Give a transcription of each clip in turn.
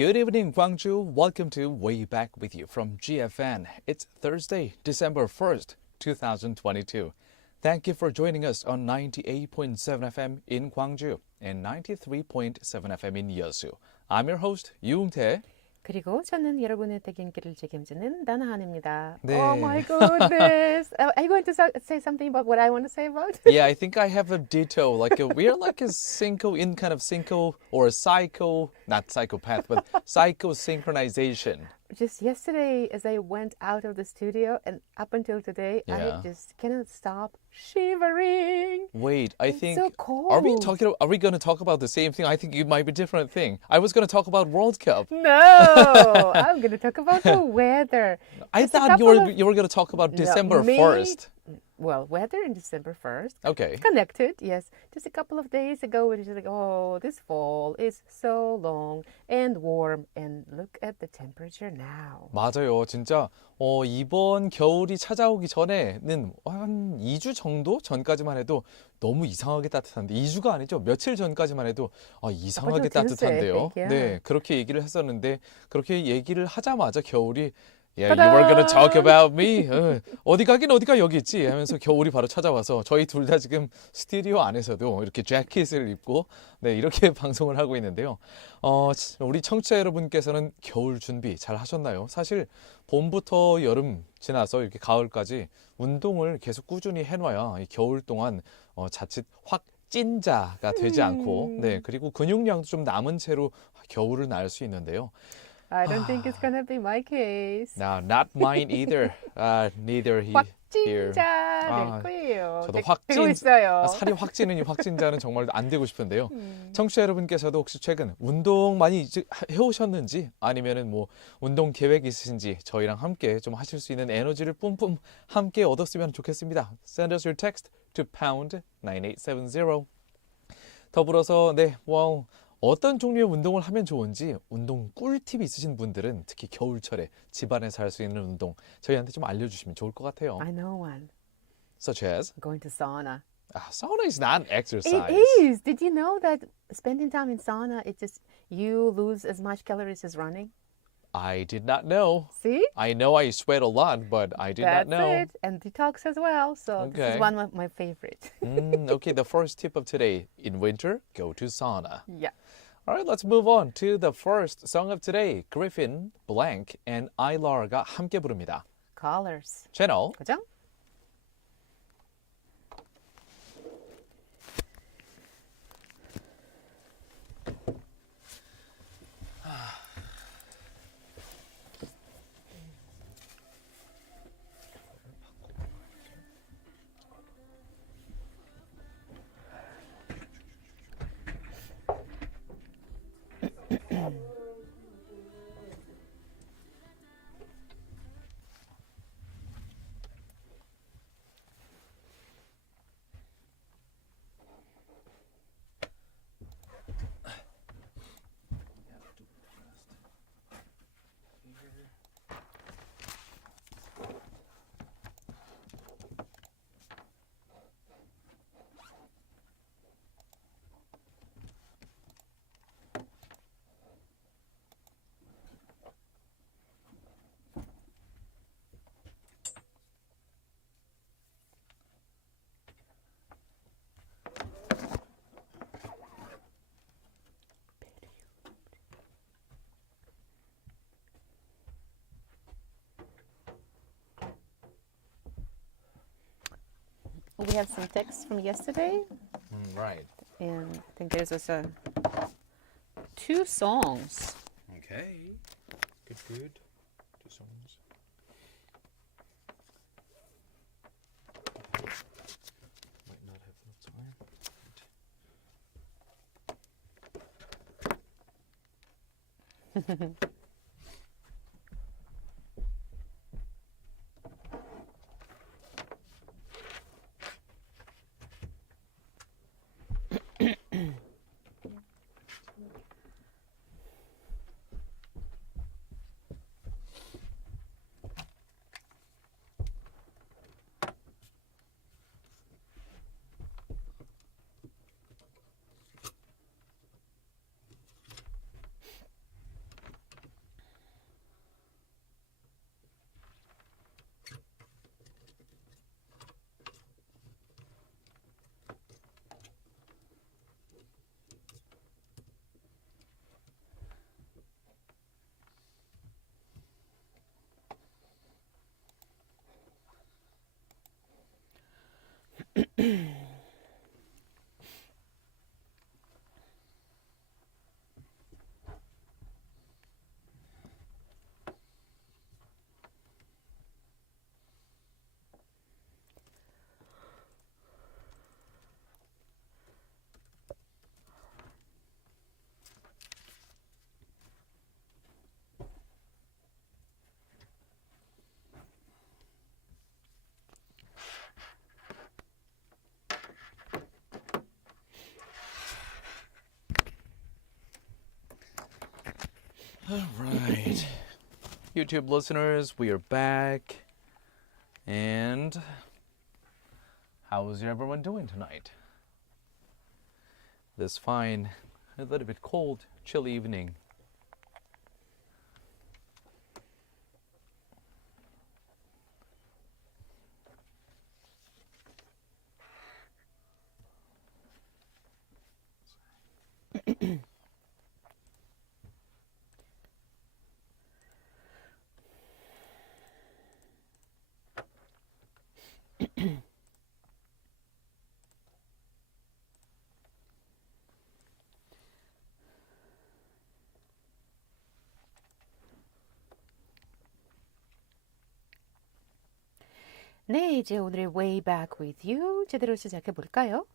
Good evening, Gwangju. Welcome to Way Back with You from GFN. It's Thursday, December 1st, 2022. Thank you for joining us on 98.7 FM in Gwangju and 93.7 FM in Yeosu. I'm your host, 유웅태. 그리고 저는 여러분의 퇴근길을 책임지는 나나한입니다. 네. Oh my goodness. Are you going to say something about what I want to say about? Yeah, I think I have a ditto. We're like a synco or a psycho, not psychopath, but psycho synchronization. Just yesterday as I went out of the studio and up until today, Yeah. I just cannot stop shivering. Wait, I It's think so cold. Are we going to talk about the same thing? I think it might be a different thing. I was going to talk about World Cup. No, I'm going to talk about the weather. I Just a thought you couple were going to talk about No, December me- 1st. Well, weather in December 1st. Okay. Connected, yes. Just a couple of days ago, it was just like, oh, this fall is so long and warm. And look at the temperature now. 맞아요. 진짜 이번 겨울이 찾아오기 전에는 한 2주 정도 전까지만 해도 너무 이상하게 따뜻한데 2주가 아니죠. 며칠 전까지만 해도 이상하게 Up until Tuesday, I 따뜻한데요. think, yeah. 네, 그렇게 얘기를 했었는데 그렇게 얘기를 하자마자 겨울이 Yeah, you were gonna talk about me. 어디 가긴 어디가 여기 있지 하면서 겨울이 바로 찾아와서 저희 둘 다 지금 스튜디오 안에서도 이렇게 재킷을 입고 네, 이렇게 방송을 하고 있는데요. 우리 청취자 여러분께서는 겨울 준비 잘 하셨나요? 사실 봄부터 여름 지나서 이렇게 가을까지 운동을 계속 꾸준히 해놔야 이 겨울 동안 자칫 확 찐자가 되지 않고 네, 그리고 근육량도 좀 남은 채로 겨울을 날 수 있는데요. I don't think it's going to be my case. No, not mine either. Neither here. 확진자 될 거예요. 저도 되고 있어요. 살이 확 찌는 이 확진자는 정말 안 되고 싶은데요. 청취자 여러분께서도 혹시 최근 운동 많이 해오셨는지 아니면은 뭐 운동 계획 있으신지 저희랑 함께 좀 하실 수 있는 에너지를 뿜뿜 함께 얻었으면 좋겠습니다. Send us your text to pound 9870. 더불어서 어떤 종류의 운동을 하면 좋은지 운동 꿀팁이 있으신 분들은 특히 겨울철에 집안에서 할 수 있는 운동 저희한테 좀 알려주시면 좋을 것 같아요. I know one. Such as? Going to sauna. Sauna is not exercise. It is. Did you know that spending time in sauna, it just you lose as much calories as running? I did not know. See? I know I sweat a lot, but I did not know. That's it. And detox as well. So this Okay. is one of my favorites. Okay, the first tip of today. In winter, go to sauna. Yeah. All right, let's move on to the first song of today. Griffin, Blank, and Ilar가 함께 부릅니다. Colors. 채널 그죠? We have some texts from yesterday, Right. and I think there's also 2 songs. Okay. Good. Two songs. Might not have enough time. All right. YouTube listeners, we are back. And how's everyone doing tonight? This fine, a little bit cold, chilly evening. 네, 이제 오늘의 Way Back with You 제대로 시작해 볼까요?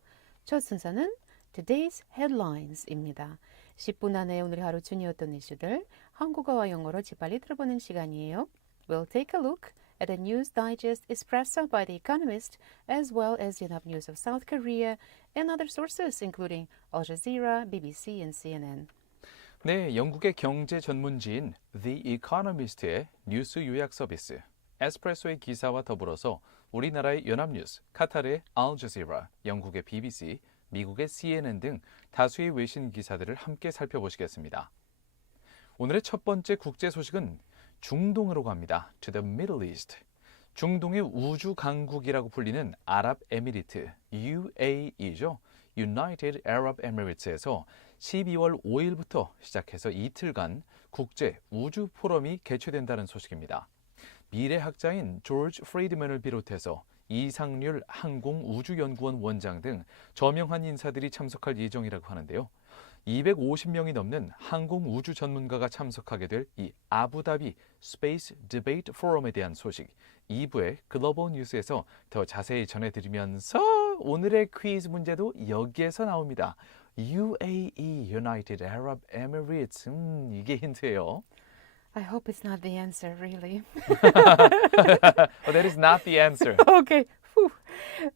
첫 순서는 Today's Headlines입니다. 10분 안에 오늘 하루 중요했던 이슈들 한국어와 영어로 재빨리 들어보는 시간이에요. We'll take a look at the news digest espresso by The Economist, as well as the up news of South Korea and other sources, including Al Jazeera, BBC, and CNN. 네, 영국의 경제 전문지인 The Economist의 뉴스 요약 서비스 에스프레소의 기사와 더불어서 우리나라의 연합뉴스, 카타르의 Al Jazeera, 영국의 BBC, 미국의 CNN 등 다수의 외신 기사들을 함께 살펴보시겠습니다. 오늘의 첫 번째 국제 소식은 중동으로 갑니다. To the Middle East. 중동의 우주 강국이라고 불리는 아랍에미리트 UAE죠. United Arab Emirates에서 12월 5일부터 시작해서 이틀간 국제 우주 포럼이 개최된다는 소식입니다. 미래학자인 조지 프리드맨을 비롯해서 이상률 항공우주연구원 원장 등 저명한 인사들이 참석할 예정이라고 하는데요. 250명이 넘는 항공우주 전문가가 참석하게 될 이 아부다비 스페이스 디베이트 포럼에 대한 소식 2부의 글로벌 뉴스에서 더 자세히 전해드리면서 오늘의 퀴즈 문제도 여기에서 나옵니다. UAE, United Arab Emirates. 이게 힌트예요. I hope it's not the answer, really. Oh, that is not the answer. Okay. Whew.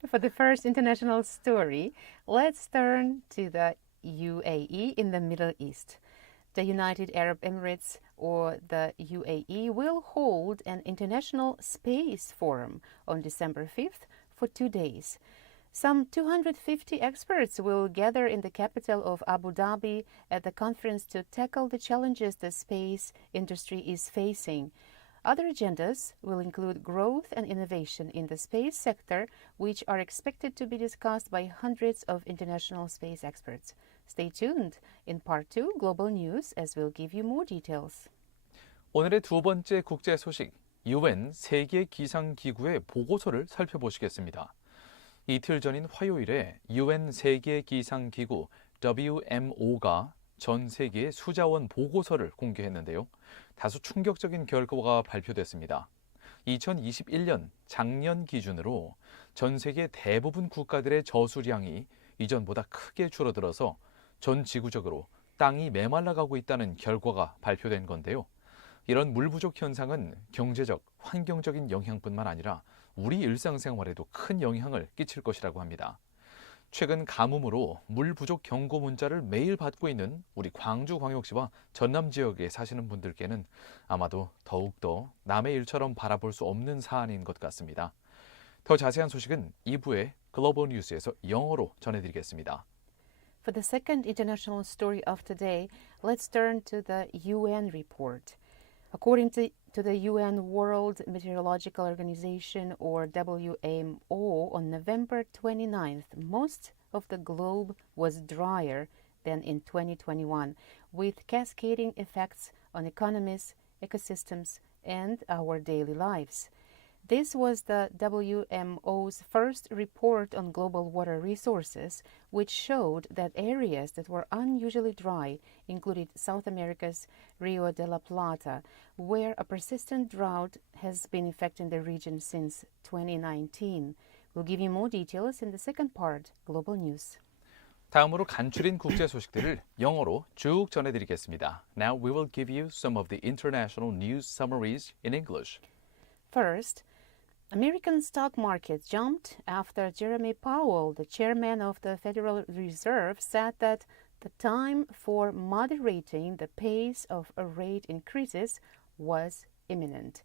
For the first international story, let's turn to the UAE in the Middle East. The United Arab Emirates, or the UAE, will hold an international space forum on December 5th for 2 days. Some 250 experts will gather in the capital of Abu Dhabi at the conference to tackle the challenges the space industry is facing. Other agendas will include growth and innovation in the space sector, which are expected to be discussed by hundreds of international space experts. Stay tuned. In Part 2, Global News, as we'll give you more details. 오늘의 두 번째 국제 소식, UN 세계 기상기구의 보고서를 살펴보시겠습니다. 이틀 전인 화요일에 UN 세계 기상기구 WMO가 전 세계의 수자원 보고서를 공개했는데요. 다소 충격적인 결과가 발표됐습니다. 2021년 작년 기준으로 전 세계 대부분 국가들의 저수량이 이전보다 크게 줄어들어서 전 지구적으로 땅이 메말라가고 있다는 결과가 발표된 건데요. 이런 물 부족 현상은 경제적, 환경적인 영향뿐만 아니라 우리 일상생활에도 큰 영향을 끼칠 것이라고 합니다. 최근 가뭄으로 물 부족 경고 문자를 매일 받고 있는 우리 광주광역시와 전남 지역에 사시는 분들께는 아마도 더욱더 남의 일처럼 바라볼 수 없는 사안인 것 같습니다. 더 자세한 소식은 2부의 글로벌 뉴스에서 영어로 전해드리겠습니다. For the second international story of today, let's turn to the UN report. According to the UN World Meteorological Organization, or WMO, on November 29th, most of the globe was drier than in 2021, with cascading effects on economies, ecosystems, and our daily lives. This was the WMO's first report on global water resources, which showed that areas that were unusually dry included South America's Rio de la Plata, where a persistent drought has been affecting the region since 2019. We'll give you more details in the second part, Global News. 다음으로 간추린 국제 소식들을 영어로 쭉 전해드리겠습니다. Now we will give you some of the international news summaries in English. First, American stock markets jumped after Jeremy Powell, the chairman of the Federal Reserve, said that the time for moderating the pace of rate increases was imminent.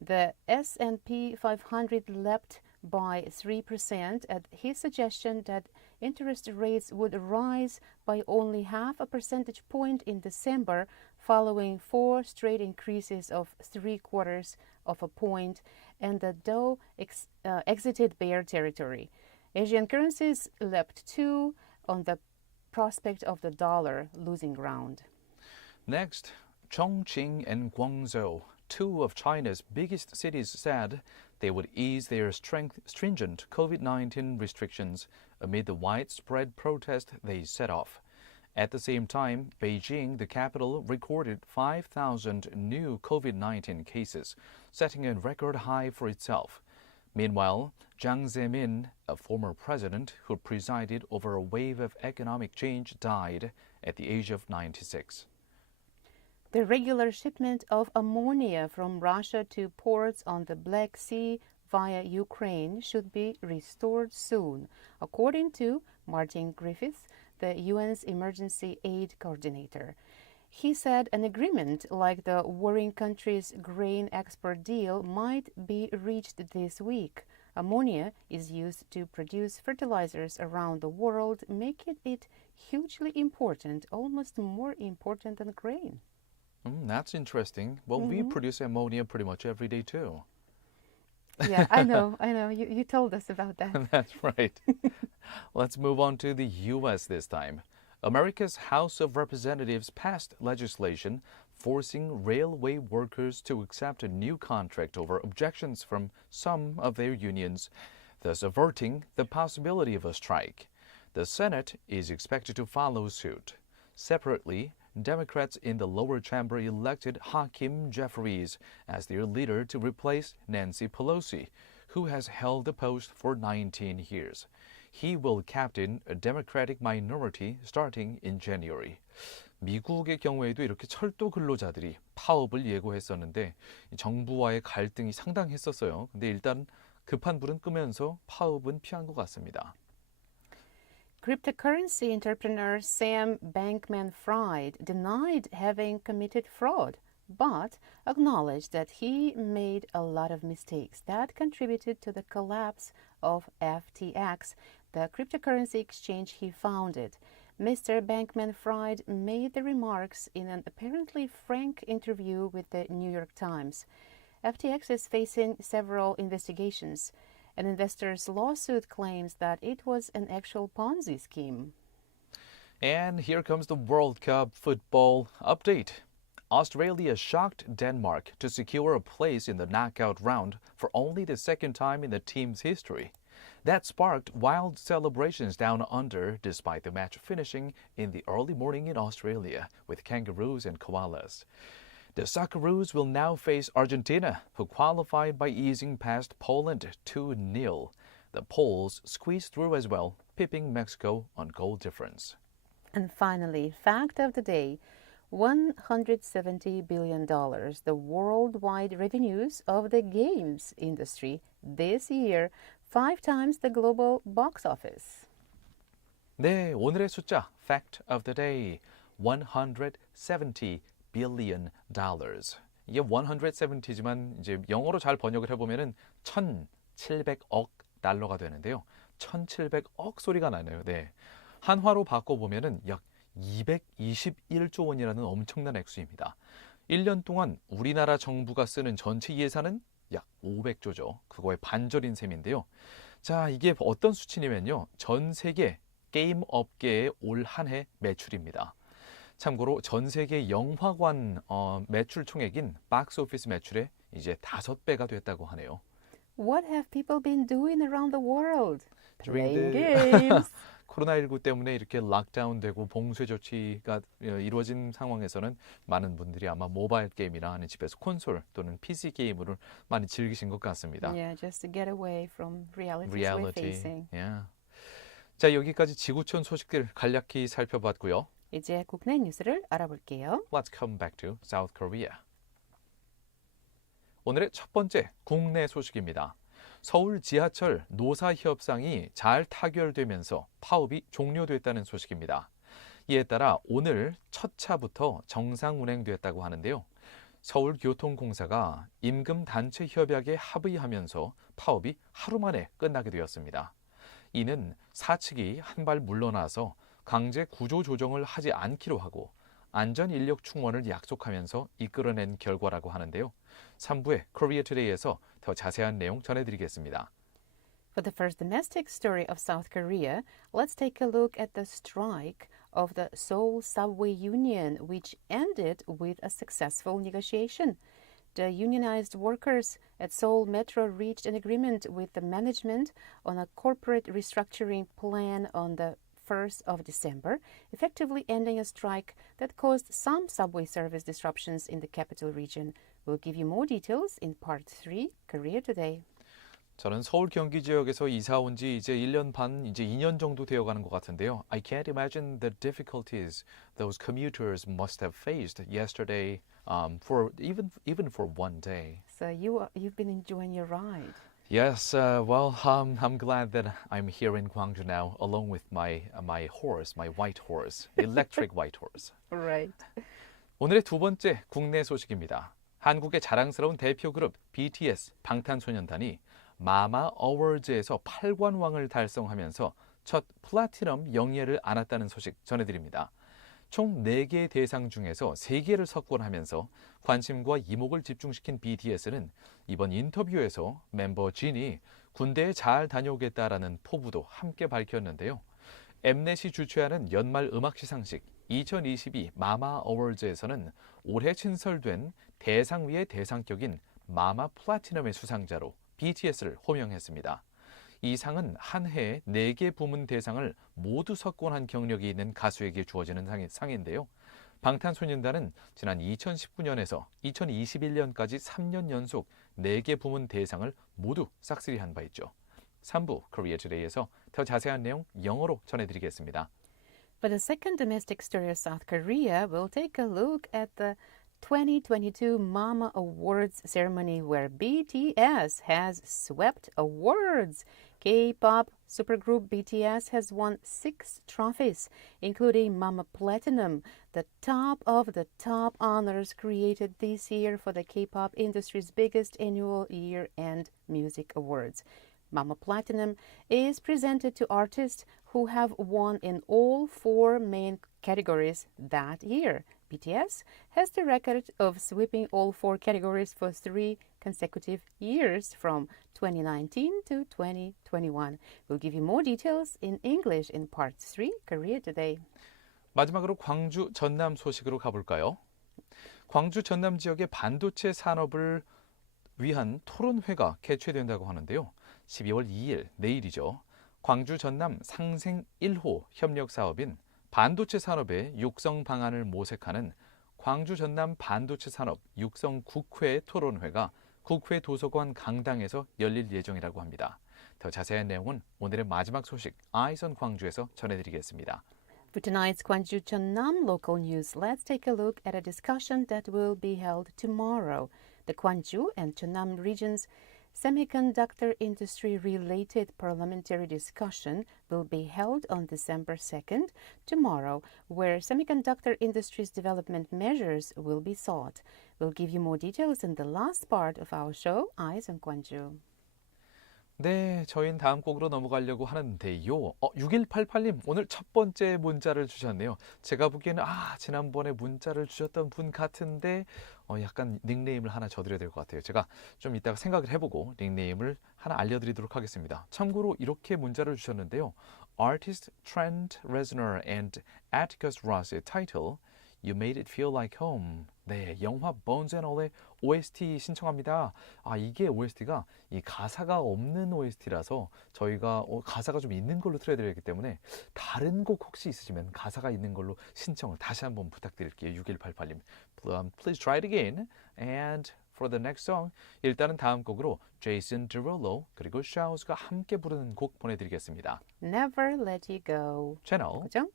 The S&P 500 leapt by 3% at his suggestion that interest rates would rise by only half a percentage point in December, following 4 straight increases of 3/4 of a point, and the Dow exited bear territory. Asian currencies leapt too on the prospect of the dollar losing ground. Next, Chongqing and Gwangju, two of China's biggest cities, said they would ease their stringent COVID-19 restrictions amid the widespread protest they set off. At the same time, Beijing, the capital, recorded 5,000 new COVID-19 cases, setting a record high for itself. Meanwhile, Jiang Zemin, a former president who presided over a wave of economic change, died at the age of 96. The regular shipment of ammonia from Russia to ports on the Black Sea via Ukraine should be restored soon, according to Martin Griffiths, the UN's emergency aid coordinator. He said an agreement like the warring countries' grain export deal might be reached this week. Ammonia is used to produce fertilizers around the world, making it hugely important, almost more important than grain. That's interesting. Well, we produce ammonia pretty much every day too. Yeah, I know. You told us about that. That's right. Let's move on to the U.S. this time. America's House of Representatives passed legislation forcing railway workers to accept a new contract over objections from some of their unions, thus averting the possibility of a strike. The Senate is expected to follow suit. Separately, Democrats in the lower chamber elected Hakeem Jeffries as their leader to replace Nancy Pelosi, who has held the post for 19 years. He will captain a Democratic minority starting in January. 미국의 경우에도 이렇게 철도 근로자들이 파업을 예고했었는데 정부와의 갈등이 상당했었어요. 근데 일단 급한 불은 끄면서 파업은 피한 것 같습니다. Cryptocurrency entrepreneur Sam Bankman-Fried denied having committed fraud, but acknowledged that he made a lot of mistakes that contributed to the collapse of FTX, the cryptocurrency exchange he founded. Mr. Bankman-Fried made the remarks in an apparently frank interview with the New York Times. FTX is facing several investigations. An investor's lawsuit claims that it was an actual Ponzi scheme. And here comes the World Cup football update. Australia shocked Denmark to secure a place in the knockout round for only the second time in the team's history. That sparked wild celebrations down under despite the match finishing in the early morning in Australia with kangaroos and koalas. The Socceroos will now face Argentina, who qualified by easing past Poland 2-0. The Poles squeezed through as well, pipping Mexico on goal difference. And finally, fact of the day, $170 billion, the worldwide revenues of the games industry this year, 5 times the global box office. 네, 오늘의 숫자, fact of the day, $170 billion. 이게 170지만 이제 영어로 잘 번역을 해보면은 1,700억 달러가 되는데요. 1,700억 소리가 나네요. 네. 한화로 바꿔보면은 약 221조 원이라는 엄청난 액수입니다. 1년 동안 우리나라 정부가 쓰는 전체 예산은 약 500조죠. 그거의 반절인 셈인데요. 자, 이게 어떤 수치냐면요. 전 세계 게임 업계의 올 한 해 매출입니다. 참고로 전 세계 영화관 매출 총액인 박스 오피스 매출의 이제 5배가 됐다고 하네요. What have people been doing around the world? During Playing the- games. 코로나19 때문에 이렇게 락다운되고 봉쇄 조치가 이루어진 상황에서는 많은 분들이 아마 모바일 게임이나 아니면 집에서 콘솔 또는 PC 게임을 많이 즐기신 것 같습니다. Yeah, just to get away from realities we're Reality. facing. Yeah. 자, 여기까지 지구촌 소식들 간략히 살펴봤고요. 이제 국내 뉴스를 알아볼게요. Let's come back to South Korea. 오늘의 첫 번째 국내 소식입니다. 서울 지하철 노사 협상이 잘 타결되면서 파업이 종료됐다는 소식입니다. 이에 따라 오늘 첫 차부터 정상 운행됐다고 하는데요. 서울교통공사가 임금 단체 협약에 합의하면서 파업이 하루 만에 끝나게 되었습니다. 이는 사측이 한 발 물러나서 강제 구조 조정을 하지 않기로 하고 안전 인력 충원을 약속하면서 이끌어낸 결과라고 하는데요. 3부의 Korea Today에서 더 자세한 내용 전해드리겠습니다. For the first domestic story of South Korea, let's take a look at the strike of the Seoul Subway Union, which ended with a successful negotiation. The unionized workers at Seoul Metro reached an agreement with the management on a corporate restructuring plan on the 1st of December, effectively ending a strike that caused some subway service disruptions in the capital region. We'll give you more details in part 3, Korea Today. 저는 서울 경기 지역에서 이사 온 지 이제 1년 반, 이제 2년 정도 되어가는 것 같은데요. I can't imagine the difficulties those commuters must have faced yesterday for even for one day. So you've been enjoying your ride. Yes, well, I'm glad that I'm here in Gwangju now, along with my horse, my white horse, electric white horse. Right. 오늘의 두 번째 국내 소식입니다. 한국의 자랑스러운 대표 그룹 BTS 방탄소년단이 마마 어워즈에서 8관왕을 달성하면서 첫 플래티넘 영예를 안았다는 소식 전해드립니다. 총 4개 대상 중에서 3개를 석권하면서 관심과 이목을 집중시킨 BTS는 이번 인터뷰에서 멤버 진이 군대에 잘 다녀오겠다라는 포부도 함께 밝혔는데요. 엠넷이 주최하는 연말 음악 시상식 2022 마마 어워즈에서는 올해 신설된 대상 위의 대상격인 마마 플래티넘의 수상자로 BTS를 호명했습니다. 이 상은 한 해에 4개 부문 대상을 모두 석권한 경력이 있는 가수에게 주어지는 상인데요. 방탄소년단은 지난 2019년에서 2021년까지 3년 연속 4개 부문 대상을 모두 싹쓸이한 바 있죠. 3부 Korea Today에서 더 자세한 내용 영어로 전해드리겠습니다. For the second domestic story of South Korea, we'll take a look at the 2022 Mama Awards ceremony where BTS has swept awards. K-pop supergroup BTS has won 6 trophies, including Mama Platinum, the top of the top honors created this year for the K-pop industry's biggest annual year-end music awards. Mama Platinum is presented to artists who have won in all 4 main categories that year. BTS has the record of sweeping all 4 categories for 3 consecutive years from 2019 to 2021. We'll give you more details in English in part 3, Korea Today. 마지막으로 광주 전남 소식으로 가볼까요? 광주 전남 지역의 반도체 산업을 위한 토론회가 개최된다고 하는데요. 12월 2일 내일이죠. 광주 전남 상생 1호 협력 사업인 반도체 산업의 육성 방안을 모색하는 광주 전남 반도체 산업 육성 국회 토론회가 국회 도서관 강당에서 열릴 예정이라고 합니다. 더 자세한 내용은 오늘의 마지막 소식 Eyes on 광주에서 전해드리겠습니다. For tonight's Gwangju-Cheonnam local news, let's take a look at a discussion that will be held tomorrow. The Gwangju and Cheonnam regions semiconductor industry-related parliamentary discussion will be held on December 2nd, tomorrow, where semiconductor industry's development measures will be sought. We'll give you more details in the last part of our show, Eyes on Gwangju. 네, 저희는 다음 곡으로 넘어가려고 하는데요. 6188님 오늘 첫 번째 문자를 주셨네요. 제가 보기에는 지난번에 문자를 주셨던 분 같은데 약간 닉네임을 하나 줘드려야 될 것 같아요. 제가 좀 이따가 생각을 해보고 닉네임을 하나 알려드리도록 하겠습니다. 참고로 이렇게 문자를 주셨는데요. Artist Trent Reznor and Atticus Ross의 타이틀 You made it feel like home. 네, 영화 Bones and All의 OST 신청합니다. 아, 이게 OST가 이 가사가 없는 OST라서 저희가 가사가 좀 있는 걸로 틀어드리기 때문에 다른 곡 혹시 있으시면 가사가 있는 걸로 신청을 다시 한번 부탁드릴게요. 6188님. Please try it again. And for the next song, 일단은 다음 곡으로 Jason Derulo 그리고 Shaws가 함께 부르는 곡 보내드리겠습니다. Never let you go. 채널 그죠?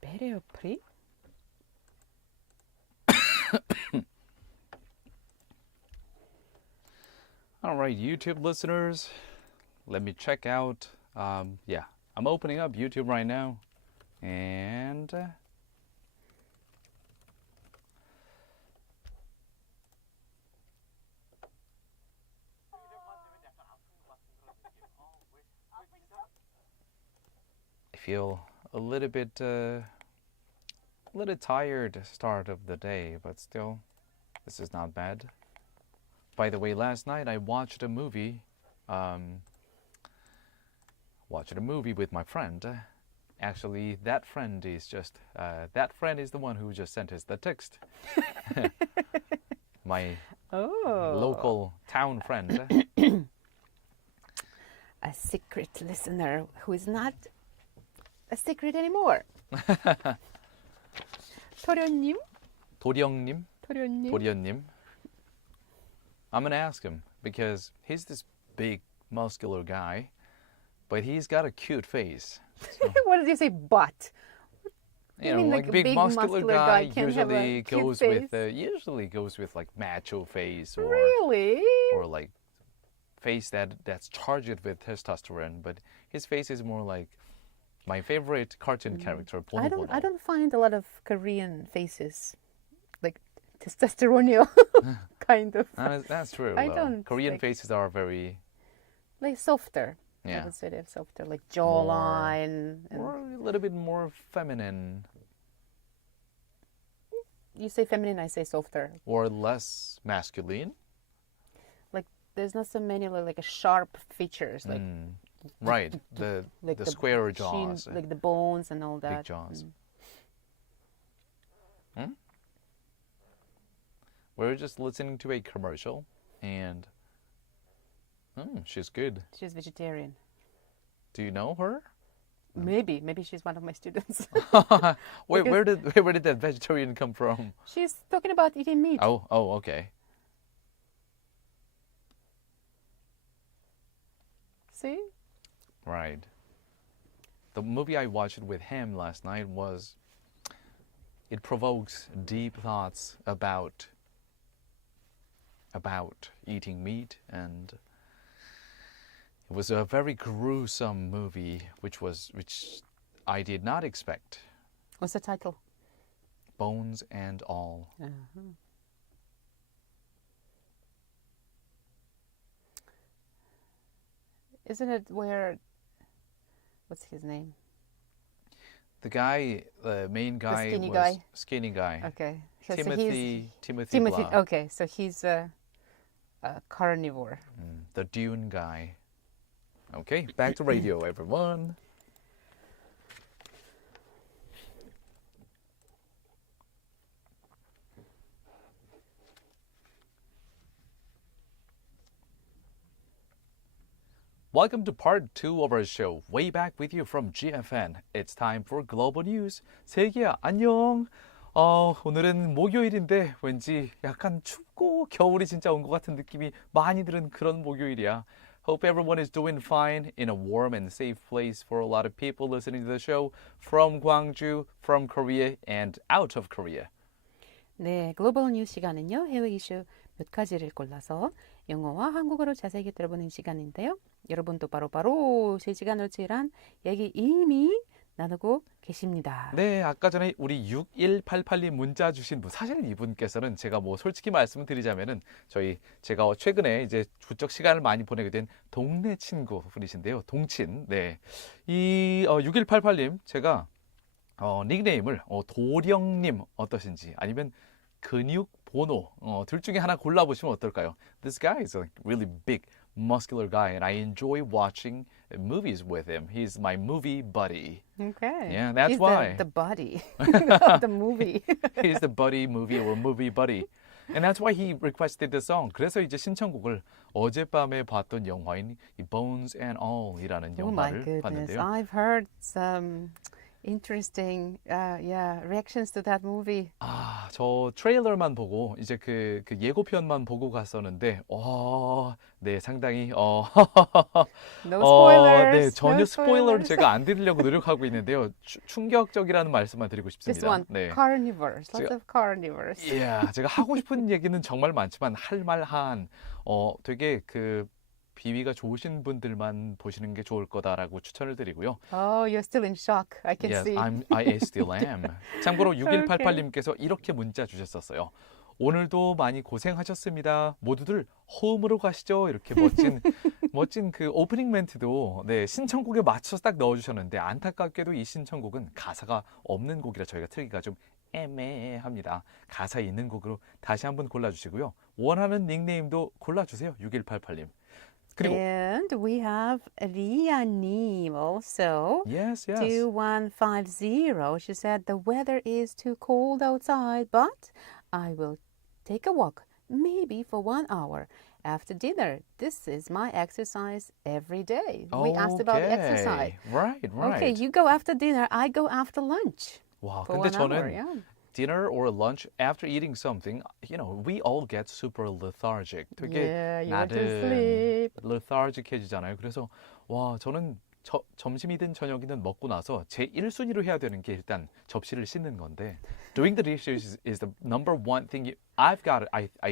베레어프리? All right, YouTube listeners, let me check out. Yeah, I'm opening up YouTube right now, and I feel a little tired start of the day, but still, this is not bad. By the way, last night I watched a movie. Watched a movie with my friend. Actually, that friend is the one who just sent us the text. My local town friend. A secret listener who is not a secret anymore. 도련님? 도령님? 도련님? 도련님. I'm gonna ask him because he's this big, muscular guy, but he's got a cute face. So, What did you say, butt? you know, mean like like a big, big muscular muscular guy guy can have a usually cute goes face? with like macho face or Really? like face that's charged with testosterone. But his face is more like my favorite cartoon character. I 보노보노. don't find a lot of Korean faces like testosterone kind of That's true. I though. don't Korean like- faces are very like softer. I yeah, would say they're softer, like jawline. And or a little bit more feminine you say feminine, I say softer. or less masculine. Like there's not so many like a sharp features, like Right, the like the square chin, jaws, like the bones and all that. big jaws. We're just listening to a commercial, and she's good. She's vegetarian. Do you know her? Maybe she's one of my students. Wait, Because- where did that vegetarian come from? She's talking about eating meat. Oh, okay. See? Right. The movie I watched with him last night was. It provokes deep thoughts about eating meat, and it was a very gruesome movie, which I did not expect. What's the title? Bones and all. Isn't it where? What's his name? The guy, the main guy, skinny was guy? skinny guy. Okay. So Timothy Timothy. Blah. Okay, so he's a carnivore. The Dune guy. Okay, back to radio, everyone. Welcome to part 2 of our show. Way back with you from GFN. It's time for Global News. 세계야, 안녕. 오늘은 목요일인데 왠지 약간 춥고 겨울이 진짜 온 것 같은 느낌이 많이 드는 그런 목요일이야. Hope everyone is doing fine in a warm and safe place for a lot of people listening to the show from Gwangju, from Korea, and out of Korea. 네, 글로벌 뉴스 시간은요. 해외 이슈 몇 가지를 골라서 영어와 한국어로 자세히 들어보는 시간인데요. 여러분도 바로 실시간으로 치열한 얘기 이미 나누고 계십니다. 네, 아까 전에 우리 6188님 문자 주신 분, 사실 이분께서는 제가 뭐 솔직히 말씀드리자면은 제가 최근에 이제 부쩍 시간을 많이 보내게 된 동네 친구 분이신데요. 동친. 네. 이 6188님 제가 닉네임을 도령님 어떠신지 아니면 근육 보노 둘 중에 하나 골라보시면 어떨까요? This guy is a really big, muscular guy, and I enjoy watching movies with him. He's my movie buddy. Okay. Yeah, that's He's why. the buddy of the movie. He's the buddy movie or movie buddy. And that's why he requested the song. 그래서 이제 신청곡을 어젯밤에 봤던 영화인 이 Bones and All이라는 Oh my 영화를 goodness. 봤는데요. I've heard some interesting reactions to that movie. 저 트레일러만 보고 이제 그 예고편만 보고 갔었는데 네, 상당히 No spoilers. 네, 전혀 no 스포일러를 spoilers. 제가 안 드리려고 노력하고 있는데요. 충격적이라는 말씀만 드리고 Just 싶습니다. one. 네. Carnivores. Lots of carnivores. 제가 하고 싶은 얘기는 정말 많지만 할 말한 되게 그 비위가 좋으신 분들만 보시는 게 좋을 거다라고 추천을 드리고요. Oh, you're still in shock. I can Yes, see. I still am. 참고로 6188님께서 이렇게 문자 주셨었어요. 오늘도 많이 고생하셨습니다. 모두들 홈으로 가시죠. 이렇게 멋진 그 오프닝 멘트도 네, 신청곡에 맞춰서 딱 넣어주셨는데 안타깝게도 이 신청곡은 가사가 없는 곡이라 저희가 틀기가 좀 애매합니다. 가사 있는 곡으로 다시 한번 골라주시고요. 원하는 닉네임도 골라주세요. 6188님. 그리고 And we have Ria님 also. Yes. 2150. She said the weather is too cold outside, but I will take a walk, maybe for 1 hour. After dinner, this is my exercise every day. We asked about exercise. Right. Okay, you go after dinner, I go after lunch. 와, For 근데 1 hour, 저는 yeah. dinner or lunch after eating something, we all get super lethargic. 되게 Yeah, you want to 나른, sleep. lethargic해지잖아요. 그래서 와, 저는 점심이든 저녁이든 먹고 나서 제 1순위로 해야 되는 게 일단 접시를 씻는 건데 doing the dishes is the number one thing I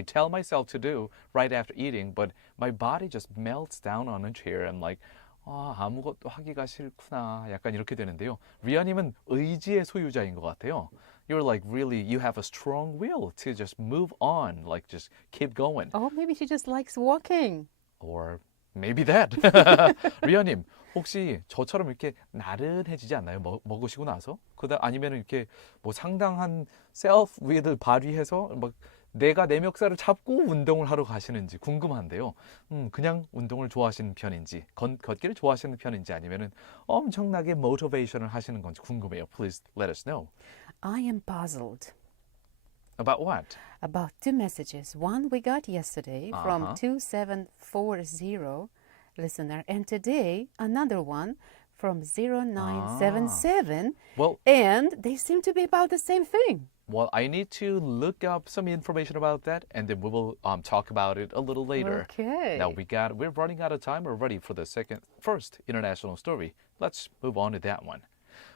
tell myself to do right after eating, but my body just melts down on a chair. I'm like, 아무것도 하기가 싫구나. 약간 이렇게 되는데요. 리아님은 의지의 소유자인 것 같아요. You're like really, you have a strong will to just move on, like just keep going. Oh, maybe she just likes walking. Or maybe that. 리아님, 혹시 저처럼 이렇게 나른해지지 않나요? 먹으시고 나서? 아니면 이렇게 뭐 상당한 self will을 발휘해서 막 내가 내 멱살을 잡고 운동을 하러 가시는지 궁금한데요. 그냥 운동을 좋아하시는 편인지, 걷기를 좋아하시는 편인지 아니면은 엄청나게 모티베이션을 하시는 건지 궁금해요. Please let us know. I am puzzled. About what? About 2 messages. One we got yesterday from 2740 listener, and today another one from 0977. Well, And they seem to be about the same thing. Well, I need to look up some information about that, and then we will talk about it a little later. Okay. Now we're running out of time. We're ready for the first international story. Let's move on to that one.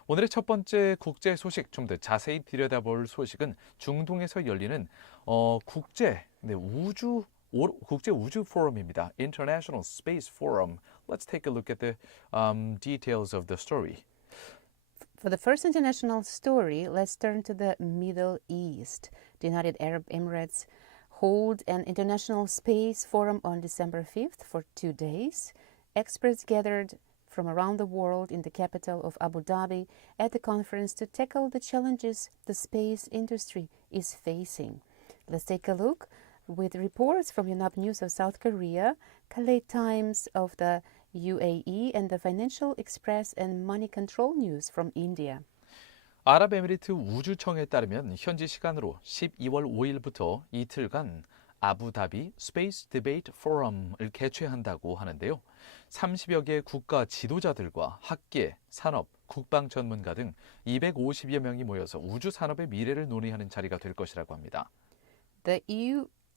오늘의 첫 번째 국제 소식, 좀 더 자세히 들여다볼 소식은 중동에서 열리는 국제 우주 포럼입니다. International Space Forum. Let's take a look at the details of the story. For the first international story, let's turn to the Middle East. The United Arab Emirates hold an international space forum on December 5th for 2 days. Experts gathered from around the world in the capital of Abu Dhabi at the conference to tackle the challenges the space industry is facing. Let's take a look with reports from Yonhap News of South Korea, Kalay Times of the UAE, and the Financial Express and Money Control News from India. 아랍에미리트 우주청에 따르면 현지 시간으로 12월 5일부터 이틀간 아부다비 스페이스 디베이트 포럼을 개최한다고 하는데요. 30여 개 국가 지도자들과 학계, 산업, 국방 전문가 등 250여 명이 모여서 우주 산업의 미래를 논의하는 자리가 될 것이라고 합니다. The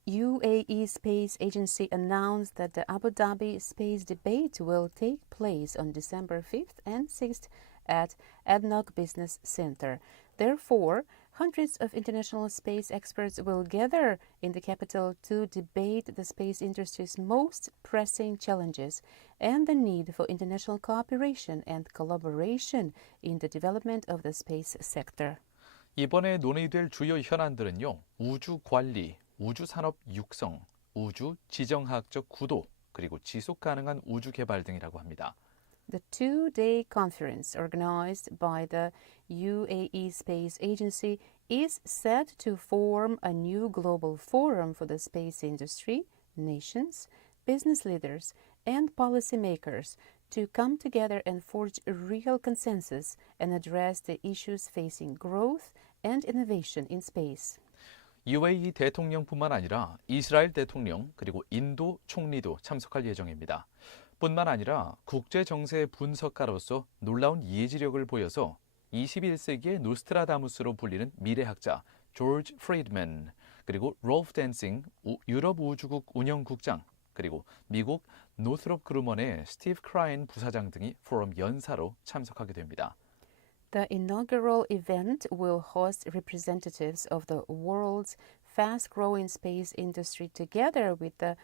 UAE Space Agency announced that the Abu Dhabi Space Debate will take place on December 5th and 6th at ADNOC Business Center. Therefore, hundreds of international space experts will gather in the capital to debate the space industry's most pressing challenges and the need for international cooperation and collaboration in the development of the space sector. 이번에 논의될 주요 현안들은요. 우주 관리, 우주 산업 육성, 우주 지정학적 구도, 그리고 지속 가능한 우주 개발 등이라고 합니다. The two-day conference organized by the UAE Space Agency is set to form a new global forum for the space industry, nations, business leaders, and policymakers to come together and forge a real consensus and address the issues facing growth and innovation in space. UAE 대통령뿐만 아니라 이스라엘 대통령 그리고 인도 총리도 참석할 예정입니다. 뿐만 아니라 국제 정세 분석가로서 놀라운 예지력을 보여서 21세기의 노스트라다무스로 불리는 미래학자 조지 프리드맨, 그리고 롤프 댄싱 유럽 우주국 운영국장, 그리고 미국 노스롭 그루먼의 스티브 크라인 부사장 등이 포럼 연사로 참석하게 됩니다. The inaugural event will host representatives of the world's fast-growing space industry together with the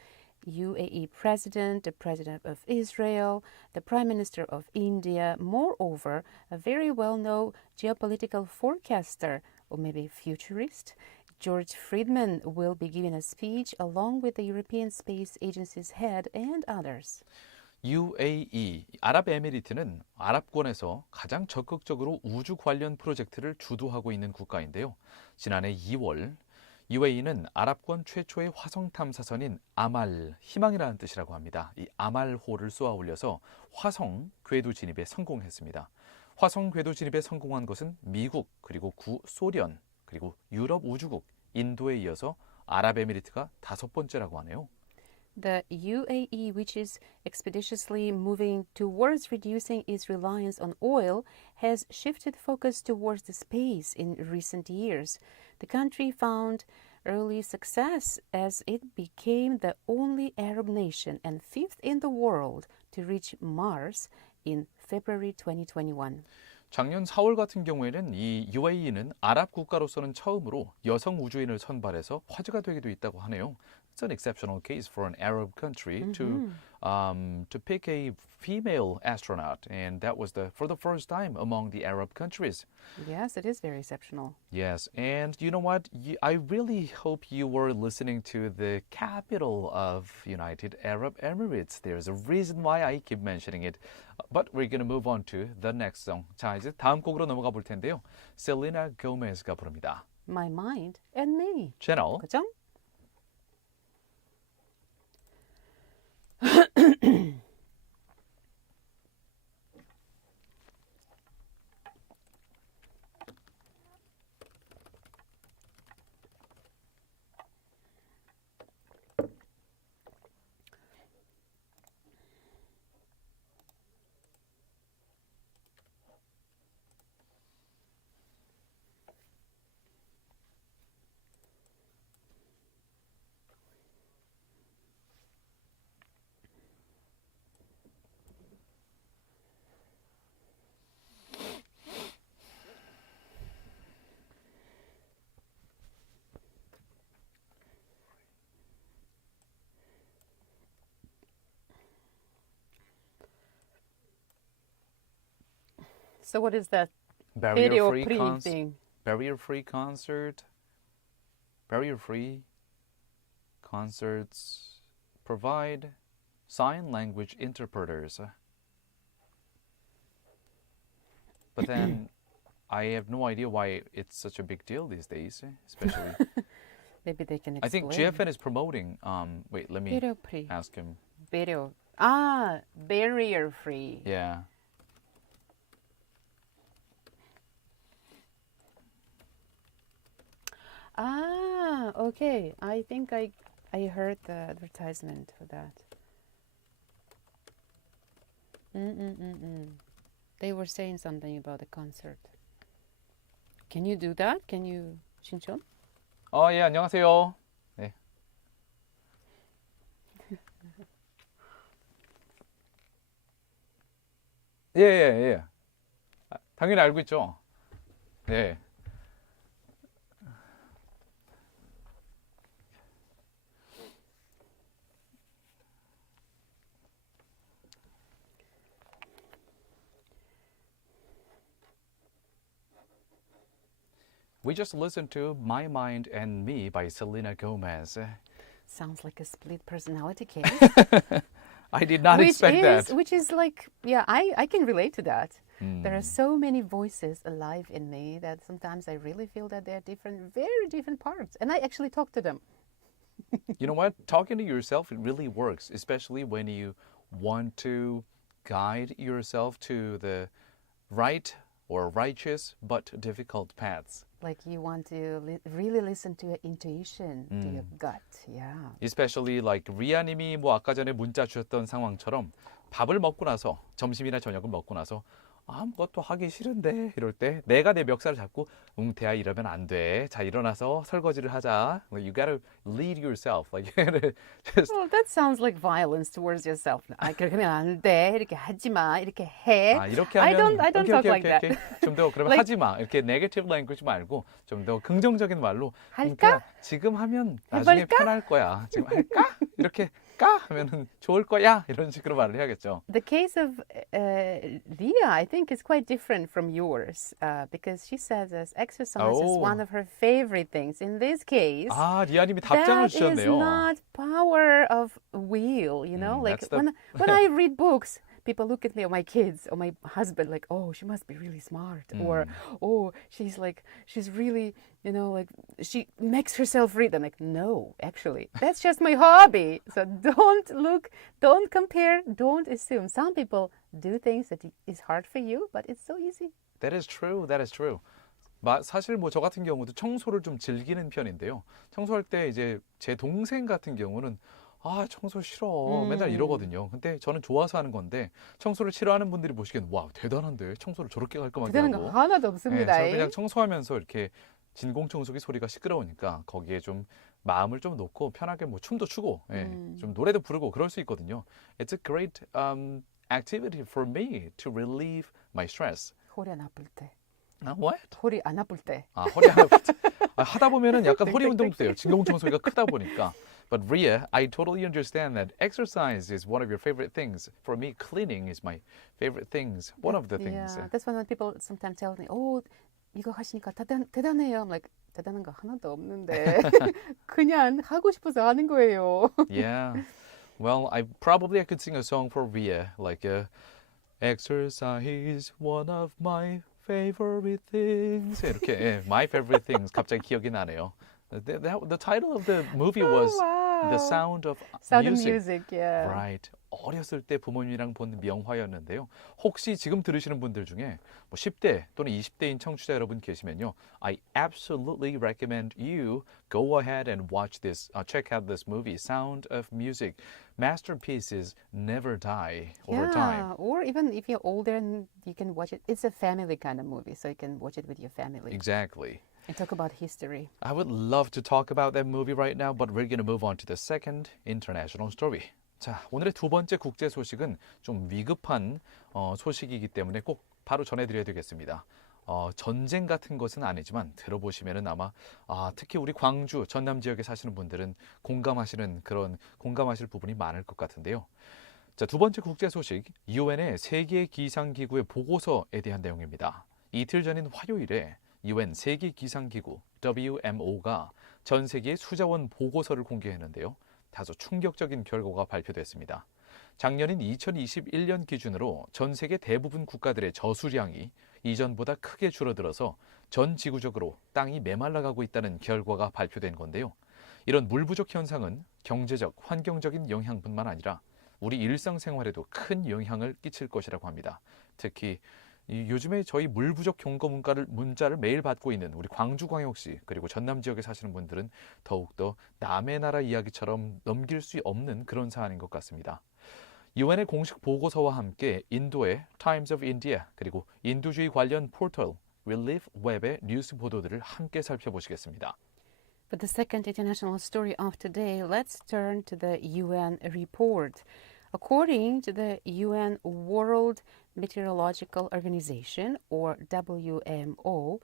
UAE President, the President of Israel, the Prime Minister of India. Moreover, a very well-known geopolitical forecaster, or maybe futurist, George Friedman will be giving a speech along with the European Space Agency's head and others. UAE, 아랍에미리트는 아랍권에서 가장 적극적으로 우주 관련 프로젝트를 주도하고 있는 국가인데요. 지난해 2월 UAE는 아랍권 최초의 화성 탐사선인 아말, 희망이라는 뜻이라고 합니다. 이 아말호를 쏘아 올려서 화성 궤도 진입에 성공했습니다. 화성 궤도 진입에 성공한 것은 미국, 그리고 구소련, 그리고 유럽 우주국, 인도에 이어서 아랍에미리트가 5번째라고 하네요. The UAE, which is expeditiously moving towards reducing its reliance on oil, has shifted focus towards the space in recent years. The country found early success as it became the only Arab nation and fifth in the world to reach Mars in February 2021. 작년 4월 같은 경우에는 이 UAE는 아랍 국가로서는 처음으로 여성 우주인을 선발해서 화제가 되기도 있다고 하네요. It's an exceptional case for an Arab country to pick a female astronaut, and that was for the first time among the Arab countries. Yes, it is very exceptional. Yes, and you know what? I really hope you were listening to the capital of United Arab Emirates. There's a reason why I keep mentioning it. But we're going to move on to the next song. 자, 이제 다음 곡으로 넘어가 볼 텐데요. Selena Gomez가 부릅니다. My mind and me. 채널 그죠? So what is that barrier-free video thing? barrier-free concert. Barrier-free concerts provide sign language interpreters. But then I have no idea why it's such a big deal these days, especially. Maybe they can I explain. think GFN is promoting. Wait, let me Video free. ask him. Video. Barrier free. Yeah. Okay. I think I I heard the advertisement for that. They were saying something about the concert. Can you do that? Can you, 신촌? 예, 안녕하세요. 네. 예, 예, 예. 당연히 알고 있죠. 네. We just listened to My Mind and Me by Selena Gomez. Sounds like a split personality case. I did not expect that. Which is like, yeah, I can relate to that. There are so many voices alive in me that sometimes I really feel that they're different, very different parts. And I actually talk to them. You know what? Talking to yourself, it really works, especially when you want to guide yourself to the right or righteous but difficult paths. Like you want to really listen to your intuition, to your gut. Yeah. Especially like 리아님이 뭐 아까 전에 문자 주셨던 상황처럼 밥을 먹고 나서 점심이나 저녁을 먹고 나서 아무것도 하기 싫은데 이럴 때 내가 내 멱살을 잡고 웅태야 이러면 안 돼. 자 일어나서 설거지를 하자. You gotta lead yourself. Like just Well, that sounds like violence towards yourself. 아, 그렇게 하면 안 돼. 이렇게 하지 마. 이렇게 해. 이렇게 하면 I don't talk like that. 좀 더 그러면 Like- 하지 마. 이렇게 negative language 말고 좀 더 긍정적인 말로 할까? 웅태야, 지금 하면 나중에 해볼까? 편할 거야. 지금 할까? 이렇게 까 하면은 좋을 거야. 이런 식으로 말을 해야겠죠. The case of Leah, I think, is quite different from yours because she says as exercise is one of her favorite things. In this case, 리아님이 답장을 that is 주셨네요. not power of will, you know? Like that's the- when I read books, people look at me or my kids or my husband like, oh, she must be really smart. Or, oh, she's really, you know, like she makes herself read. I'm like, no, actually, that's just my hobby. So don't compare, don't assume. Some people do things that is hard for you, but it's so easy. That is true. That is true. 사실 뭐 저 같은 경우도 청소를 좀 즐기는 편인데요. 청소할 때 이제 제 동생 같은 경우는 청소 싫어. 맨날 이러거든요. 근데 저는 좋아서 하는 건데 청소를 싫어하는 분들이 보시기엔 와, 대단한데 청소를 저렇게 깔끔하게 대단한 하고. 거 하나도 없습니다. 저는 그냥 청소하면서 이렇게 진공청소기 소리가 시끄러우니까 거기에 좀 마음을 좀 놓고 편하게 뭐 춤도 추고 좀 노래도 부르고 그럴 수 있거든요. It's a great activity for me to relieve my stress. 허리 안 아플 때. What? 허리 안 아플 때. 허리 안 아플 때. 하다 보면은 약간 허리 운동도 돼요. 진공청소기가 크다 보니까. But Ria, I totally understand that exercise is one of your favorite things. For me, cleaning is my favorite things. One of the things. Yeah, that's when people sometimes tell me, "Oh, 이거 하시니까 대단해요." I'm like, 대단한 거 하나도 없는데 그냥 하고 싶어서 하는 거예요. Yeah. Well, I could sing a song for Ria, like exercise, one of my favorite things. 이렇게 my favorite things 갑자기 기억이 나네요. The title of the movie was The Sound of Sound Music. of Music, yeah. Right. 어렸을 때 부모님이랑 본 명화였는데요. 혹시 지금 들으시는 분들 중에 뭐 10대 또는 20대인 청취자 여러분 계시면요. I absolutely recommend you go ahead and watch this, check out this movie, Sound of Music. Masterpieces never die over time. Or even if you're older and you can watch it. It's a family kind of movie, so you can watch it with your family. Exactly. And talk about history. I would love to talk about that movie right now, but we're going to move on to the second international story. 자, 오늘의 두 번째 국제 소식은 좀 위급한 소식이기 때문에 꼭 바로 전해드려야 되겠습니다. 전쟁 같은 것은 아니지만 들어보시면은 아마 특히 우리 광주 전남 지역에 사시는 분들은 공감하실 부분이 많을 것 같은데요. 자, 두 번째 국제 소식, UN의 세계 기상기구의 보고서에 대한 내용입니다. 이틀 전인 화요일에 UN 세계기상기구 WMO가 전 세계의 수자원 보고서를 공개했는데요. 다소 충격적인 결과가 발표됐습니다. 작년인 2021년 기준으로 전 세계 대부분 국가들의 저수량이 이전보다 크게 줄어들어서 전 지구적으로 땅이 메말라가고 있다는 결과가 발표된 건데요. 이런 물 부족 현상은 경제적, 환경적인 영향뿐만 아니라 우리 일상생활에도 큰 영향을 끼칠 것이라고 합니다. 특히 요즘에 저희 물 부족 경고 문자를 매일 받고 있는 우리 광주광역시 그리고 전남 지역에 사시는 분들은 더욱더 남의 나라 이야기처럼 넘길 수 없는 그런 사안인 것 같습니다. UN의 공식 보고서와 함께 인도의 Times of India 그리고 인도주의 관련 포털 Relief Web의 뉴스 보도들을 함께 살펴보시겠습니다. For the second international story of today, let's turn to the UN report. According to the UN World Meteorological Organization, or WMO,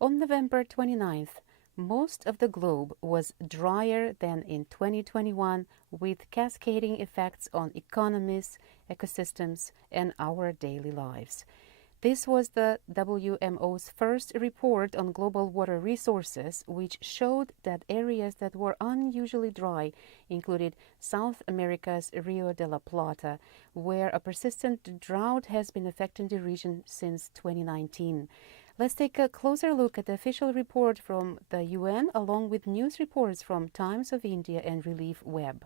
on November 29th, most of the globe was drier than in 2021, with cascading effects on economies, ecosystems, and our daily lives. This was the WMO's first report on global water resources, which showed that areas that were unusually dry included South America's Rio de la Plata, where a persistent drought has been affecting the region since 2019. Let's take a closer look at the official report from the UN, along with news reports from Times of India and Relief Web.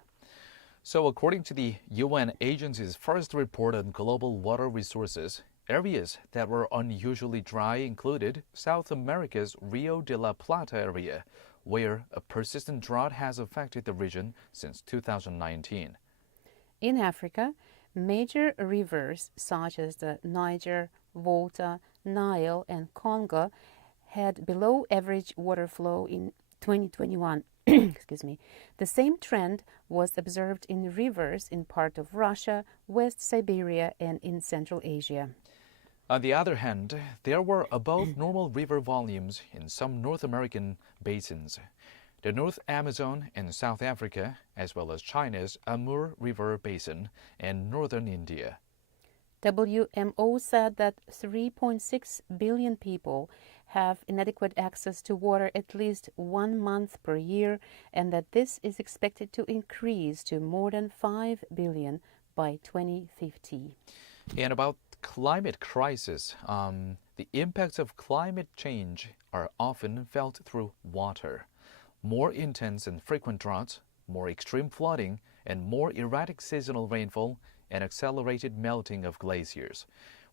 So according to the UN agency's first report on global water resources, areas that were unusually dry included South America's Rio de la Plata area, where a persistent drought has affected the region since 2019. In Africa, major rivers such as the Niger, Volta, Nile, and Congo had below average water flow in 2021. Excuse me. The same trend was observed in rivers in part of Russia, West Siberia, and in Central Asia. On the other hand, there were above normal river volumes in some North American basins. The North Amazon in South Africa, as well as China's Amur River Basin and northern India. WMO said that 3.6 billion people have inadequate access to water at least 1 month per year, and that this is expected to increase to more than 5 billion by 2050. And about climate crisis, the impacts of climate change are often felt through water. More intense and frequent droughts, more extreme flooding, and more erratic seasonal rainfall and accelerated melting of glaciers,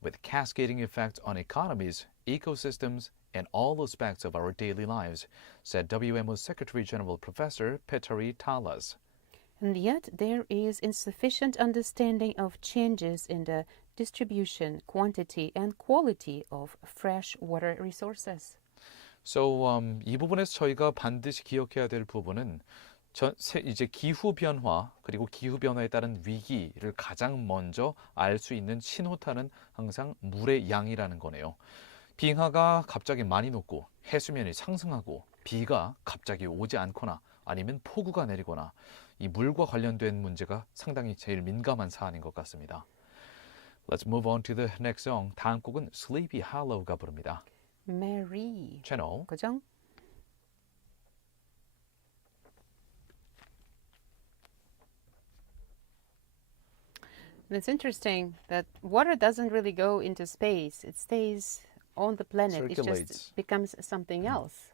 with cascading effects on economies, ecosystems, and all aspects of our daily lives, said WMO Secretary General Professor Petteri Talas. And yet there is insufficient understanding of changes in the distribution, quantity, and quality of fresh water resources. So 이 부분에서 저희가 반드시 기억해야 될 부분은 이제 기후 변화 그리고 기후 변화에 따른 위기를 가장 먼저 알 수 있는 신호탄은 항상 물의 양이라는 거네요. 빙하가 갑자기 많이 녹고 해수면이 상승하고 비가 갑자기 오지 않거나 아니면 폭우가 내리거나 이 물과 관련된 문제가 상당히 제일 민감한 사안인 것 같습니다. Let's move on to the next song. 다음 곡은 Sleepy Hollow가 부릅니다. Mary. 채널 고정. And it's interesting that water doesn't really go into space. It stays on the planet. It Circulates. just becomes something else.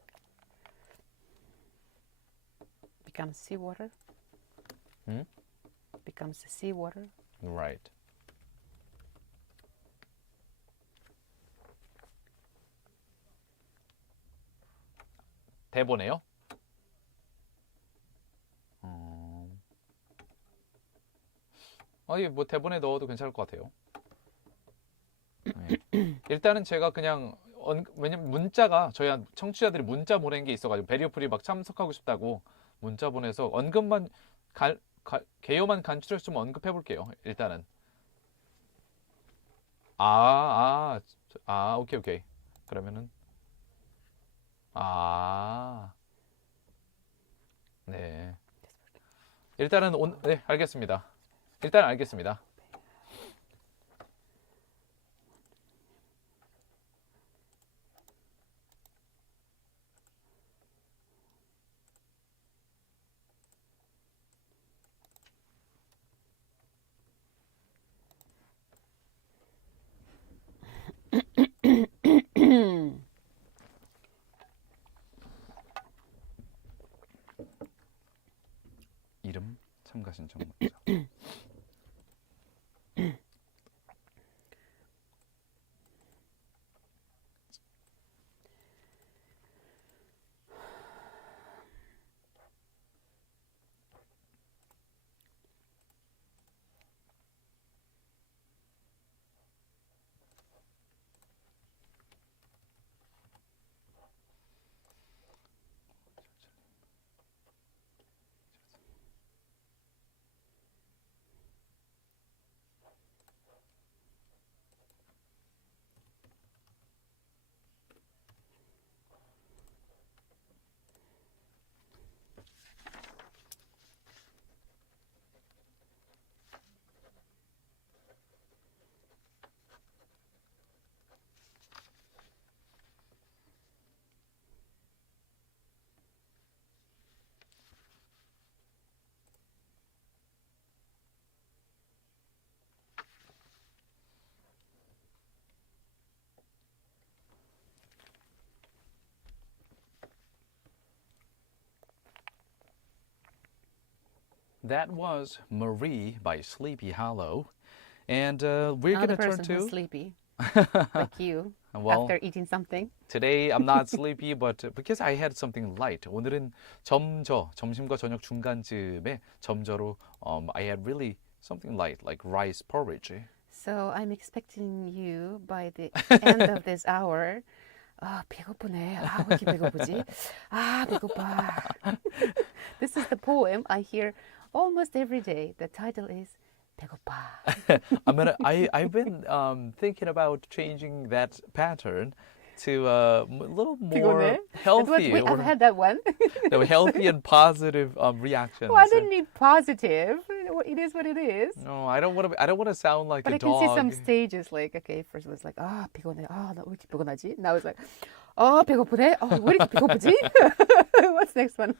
Becomes seawater. Becomes seawater. Right. 대본에요? 뭐 대본에 넣어도 괜찮을 것 같아요. 네. 일단은 제가 그냥 왜냐면 문자가 저희 청취자들이 문자 보낸 게 있어가지고 베리어프리 막 참석하고 싶다고 문자 보내서 언급만 개요만 간추렸으면 언급해 볼게요. 일단은 오케이 그러면은 네 일단은 네 알겠습니다. 일단 알겠습니다. 이름 참가 신청 문자. that was Marie by Sleepy Hollow. And we're Now going to the turn person who's to... sleepy, like you, Well, after eating something. today I'm not sleepy, but because I had something light. 오늘은 점심과 저녁 중간쯤에 점저로 I had really something light, like rice porridge. So I'm expecting you by the end of this hour. 아, 배고프네. 아, 왜 이렇게 배고프지? 아, 배고파. This is the poem I hear almost every day. The title is 배고파. I've been thinking about changing that pattern to a little more 피곤해? healthy, Wait, I've or had that one. no, healthy and positive reactions. Well, I don't need positive. It is what it is. No, I don't want to. I don't want to sound like But a I can see some dog. stages. Like, okay, first it was like, 아, 피곤해. 아, 나 왜 이렇게 피곤하지? Now it's like, 아, 배고프네. 아, 왜 이렇게 배고프지? What's next one?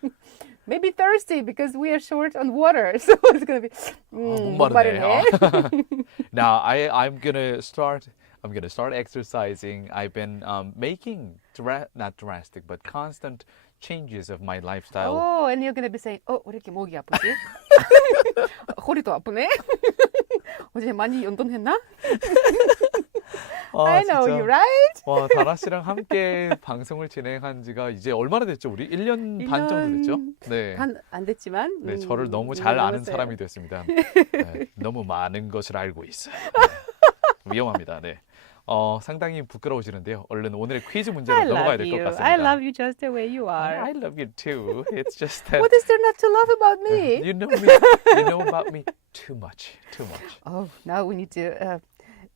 Maybe thirsty because we are short on water. So it's going to be, 목마르네. Now I'm gonna start exercising. I've been making not drastic but constant changes of my lifestyle. Oh, and you're going to be saying, 왜 이렇게 목이 아프지? 허리도 아프네? 어제 많이 운동했나? I know 진짜. you, right? 와, 다나 씨랑 함께 방송을 진행한 지가 이제 얼마나 됐죠? 우리 1년 반 정도 됐죠? 네. 안 됐지만. 네, 저를 너무 잘 아는 넘었어요. 사람이 됐습니다. 네, 너무 많은 것을 알고 있어요. 네, 위험합니다. 네. 상당히 부끄러우시는데요. 얼른 오늘의 퀴즈 문제로 I 넘어가야 love 될 것 you. 같습니다. I love you just the way you are. I love you too. It's just that What is there not to love about me? you know about me too much. Oh, now we need to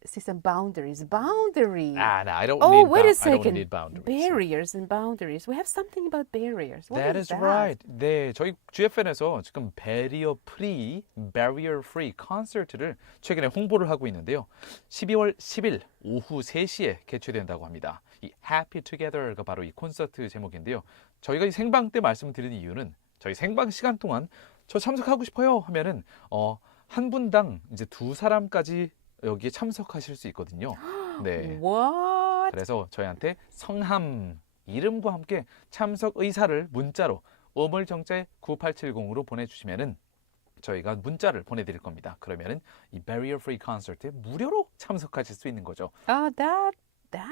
see some boundaries. Boundaries. No, I don't Oh, need wait a I don't second. need boundaries. Barriers and boundaries. We have something about barriers. What That is is that? right. 네, 저희 GFN에서 지금 barrier free 콘서트를 최근에 홍보를 하고 있는데요. 12월 10일 오후 3시에 개최된다고 합니다. 이 Happy Together가 바로 이 콘서트 제목인데요. 저희가 이 생방 때 말씀드리는 이유는 저희 생방 시간 동안 저 참석하고 싶어요 하면은 한 분당 이제 2사람까지 여기에 참석하실 수 있거든요. 네. What? 그래서 저희한테 성함, 이름과 함께 참석 의사를 문자로 우물정자 9870으로 보내주시면은 저희가 문자를 보내드릴 겁니다. 그러면은 이 Barrier Free 콘서트에 무료로 참석하실 수 있는 거죠. Oh, that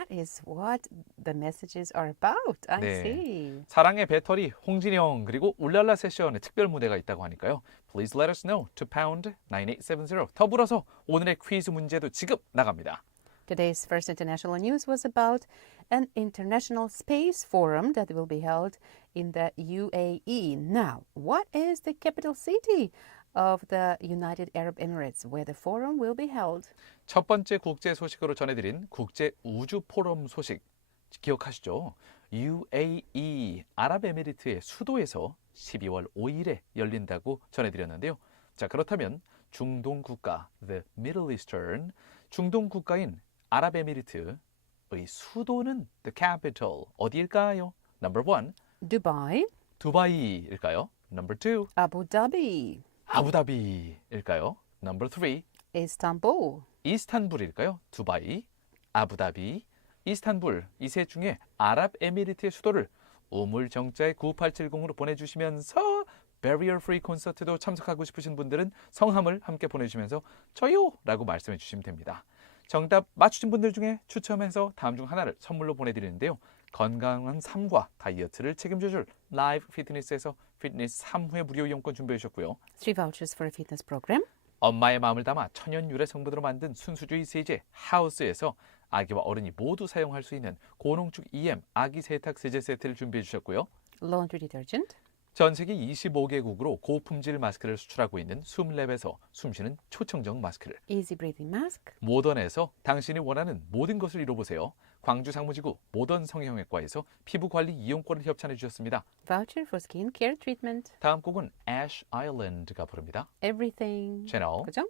is what the messages are about. I 네. see. 사랑의 배터리, 홍진영 그리고 울랄라 세션의 특별 무대가 있다고 하니까요. Please let us know to pound 9870. 더불어서 오늘의 퀴즈 문제도 지금 나갑니다. Today's first international news was about an international space forum that will be held in the UAE. Now, what is the capital city of the United Arab Emirates where the forum will be held? 첫 번째 국제 소식으로 전해드린 국제 우주 포럼 소식 기억하시죠? UAE 아랍에미리트의 수도에서 12월 5일에 열린다고 전해드렸는데요. 자, 그렇다면 중동 국가 the Middle Eastern 중동 국가인 아랍에미리트의 수도는 the capital 어디일까요? Number 1 Dubai, 두바이일까요? Number 2 Abu Dhabi, 아부다비일까요? Number 3 Istanbul. 이스탄불일까요? 두바이, 아부다비, 이스탄불 이 세 중에 아랍에미리트의 수도를 우물정자에 9870으로 보내주시면서 Barrier Free 콘서트도 참석하고 싶으신 분들은 성함을 함께 보내주시면서 저요! 라고 말씀해 주시면 됩니다. 정답 맞추신 분들 중에 추첨해서 다음 중 하나를 선물로 보내드리는데요. 건강한 삶과 다이어트를 책임져줄 라이브 피트니스에서 피트니스 3회 무료 이용권 준비해 주셨고요. 3 vouchers for a fitness program. 엄마의 마음을 담아 천연 유래 성분으로 만든 순수주의 세제 하우스에서 아기와 어른이 모두 사용할 수 있는 고농축 EM 아기 세탁 세제 세트를 준비해 주셨고요. Laundry detergent. 전 세계 25개국으로 고품질 마스크를 수출하고 있는 숨랩에서 숨쉬는 초청정 마스크를 Easy breathing mask. 모던에서 당신이 원하는 모든 것을 이뤄보세요. 광주 상무지구 모던 성형외과에서 피부관리 이용권을 협찬해 주셨습니다. Voucher for skin care treatment. 다음 곡은 Ash Island가 부릅니다. Everything. 채널 그죠?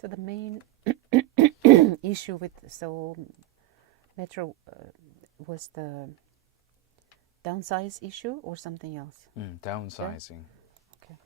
So the main issue with Seoul Metro was the downsize issue or something else? Downsizing. Okay.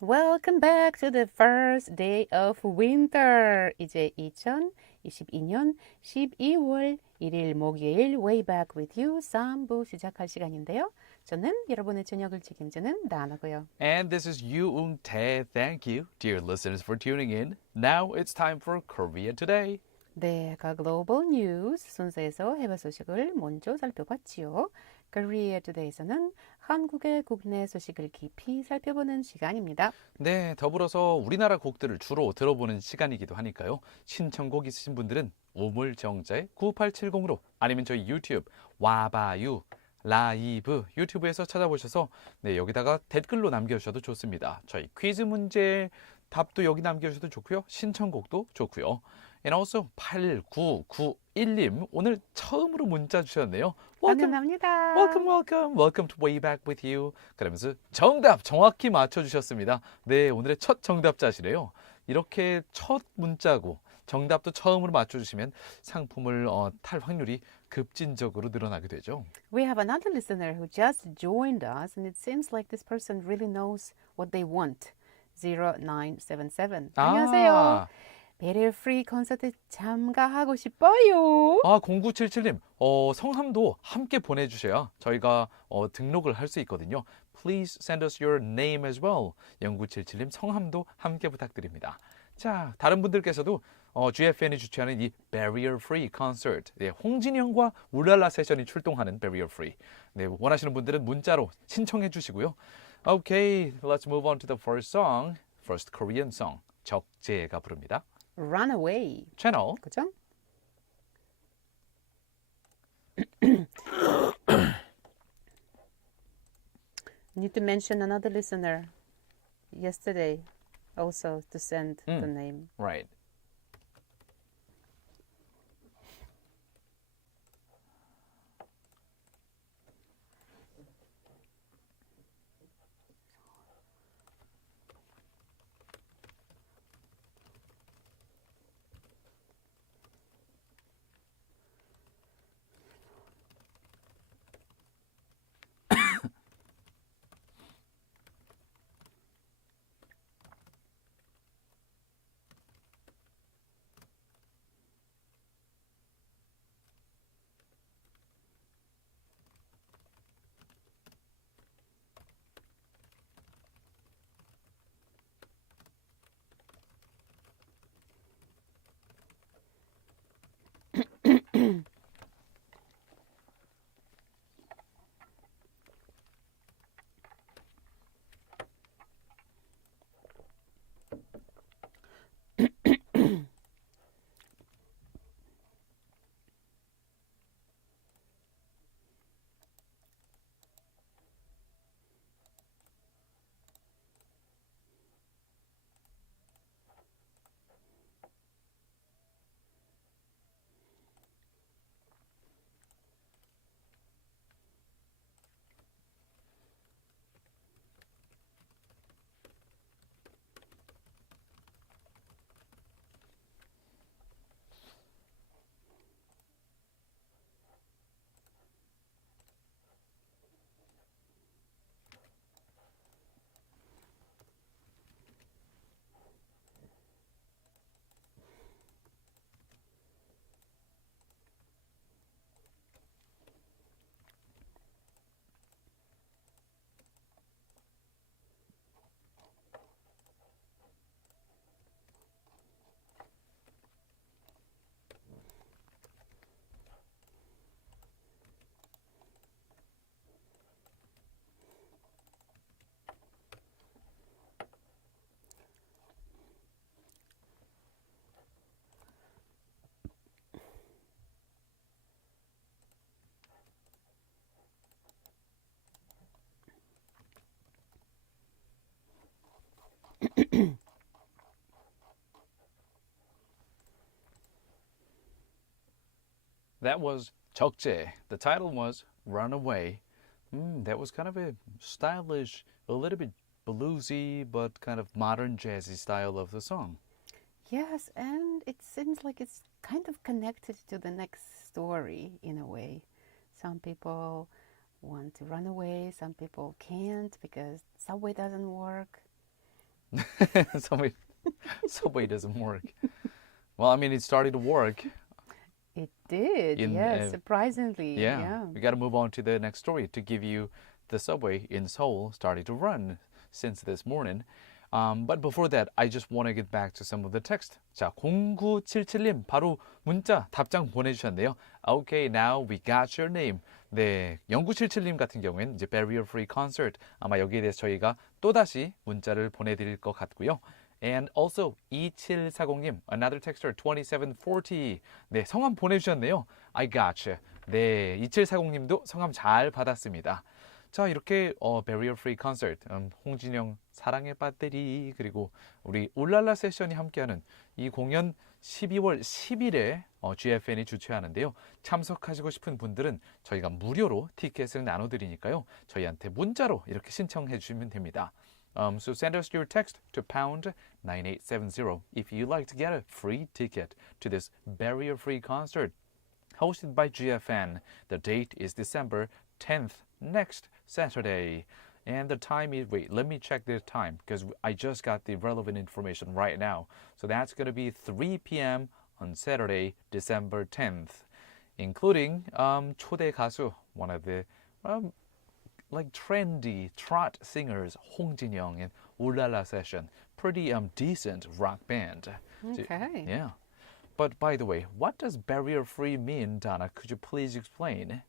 Welcome back to the first day of winter. 이제 2022년 12월 1일 목요일 Way Back with You 3부 시작할 시간인데요. 저는 여러분의 저녁을 책임지는 나나고요. And this is Young Tae. Thank you, dear listeners, for tuning in. Now it's time for Korea Today. 네, 각 글로벌 뉴스 순서에서 해외 소식을 먼저 살펴봤지요. Korea Today에서는 한국의 국내 소식을 깊이 살펴보는 시간입니다. 네, 더불어서 우리나라 곡들을 주로 들어보는 시간이기도 하니까요. 신청곡 있으신 분들은 우물정자의 9870으로 아니면 저희 유튜브 와봐유 라이브 유튜브에서 찾아보셔서 네, 여기다가 댓글로 남겨주셔도 좋습니다. 저희 퀴즈 문제 답도 여기 남겨주셔도 좋고요. 신청곡도 좋고요. And also 8991님 오늘 처음으로 문자 주셨네요. 환영합니다. Welcome to Way Back with You. 그러면서 정답 정확히 맞춰주셨습니다. 네, 오늘의 첫 정답자시래요. 이렇게 첫 문자고 정답도 처음으로 맞춰주시면 상품을 탈 확률이 급진적으로 늘어나게 되죠. We have another listener who just joined us and it seems like this person really knows what they want. 0977. 안녕하세요. 배럴 프리 콘서트 참가하고 싶어요. 0977님, 성함도 함께 보내주셔야 저희가 등록을 할 수 있거든요. Please send us your name as well. 0977님 성함도 함께 부탁드립니다. 자, 다른 분들께서도 GFN이 주최하는 이 Barrier Free Concert, 네, 홍진영과 울랄라 세션이 출동하는 Barrier Free. 네, 원하시는 분들은 문자로 신청해 주시고요. Okay, let's move on to the first song. First Korean song. 적재가 부릅니다. Runaway. 채널 그죠? Need to mention another listener yesterday also to send the name. Right. That was 적재. The title was Runaway. That was kind of a stylish, a little bit bluesy, but kind of modern jazzy style of the song. Yes, and it seems like it's kind of connected to the next story in a way. Some people want to run away, some people can't because subway doesn't work. Subway doesn't work. Well, I mean, it started to work. It did, yes, surprisingly. Yeah. We got to move on to the next story to give you the subway in Seoul started to run since this morning. But before that, I just want to get back to some of the text. 자, 0977님 바로 문자 답장 보내주셨는데요. Okay, now we got your name. 네, 0977님 같은 경우에는 이제 Barrier Free Concert 아마 여기에 대해서 저희가 또다시 문자를 보내드릴 것 같고요. And also 2740님, another texter 2740. 네, 성함 보내주셨네요. I gotcha. 네, 2740님도 성함 잘 받았습니다. 자, 이렇게 Barrier Free Concert, 홍진영 사랑의 배터리 그리고 우리 울랄라 세션이 함께하는 이 공연 12월 10일에 GFN이 주최하는데요. 참석하시고 싶은 분들은 저희가 무료로 티켓을 나눠드리니까요. 저희한테 문자로 이렇게 신청해 주시면 됩니다. So send us your text to pound 9870 if you'd like to get a free ticket to this barrier-free concert hosted by GFN. The date is December 10th, next Saturday. And the time is, wait, let me check the time because I just got the relevant information right now. So that's going to be 3 p.m. on Saturday, December 10th, including 초대 가수, one of the like trendy trot singers, 홍진영 and Ulala Session. Pretty decent rock band. Okay. Yeah. But by the way, what does barrier-free mean, Donna? Could you please explain?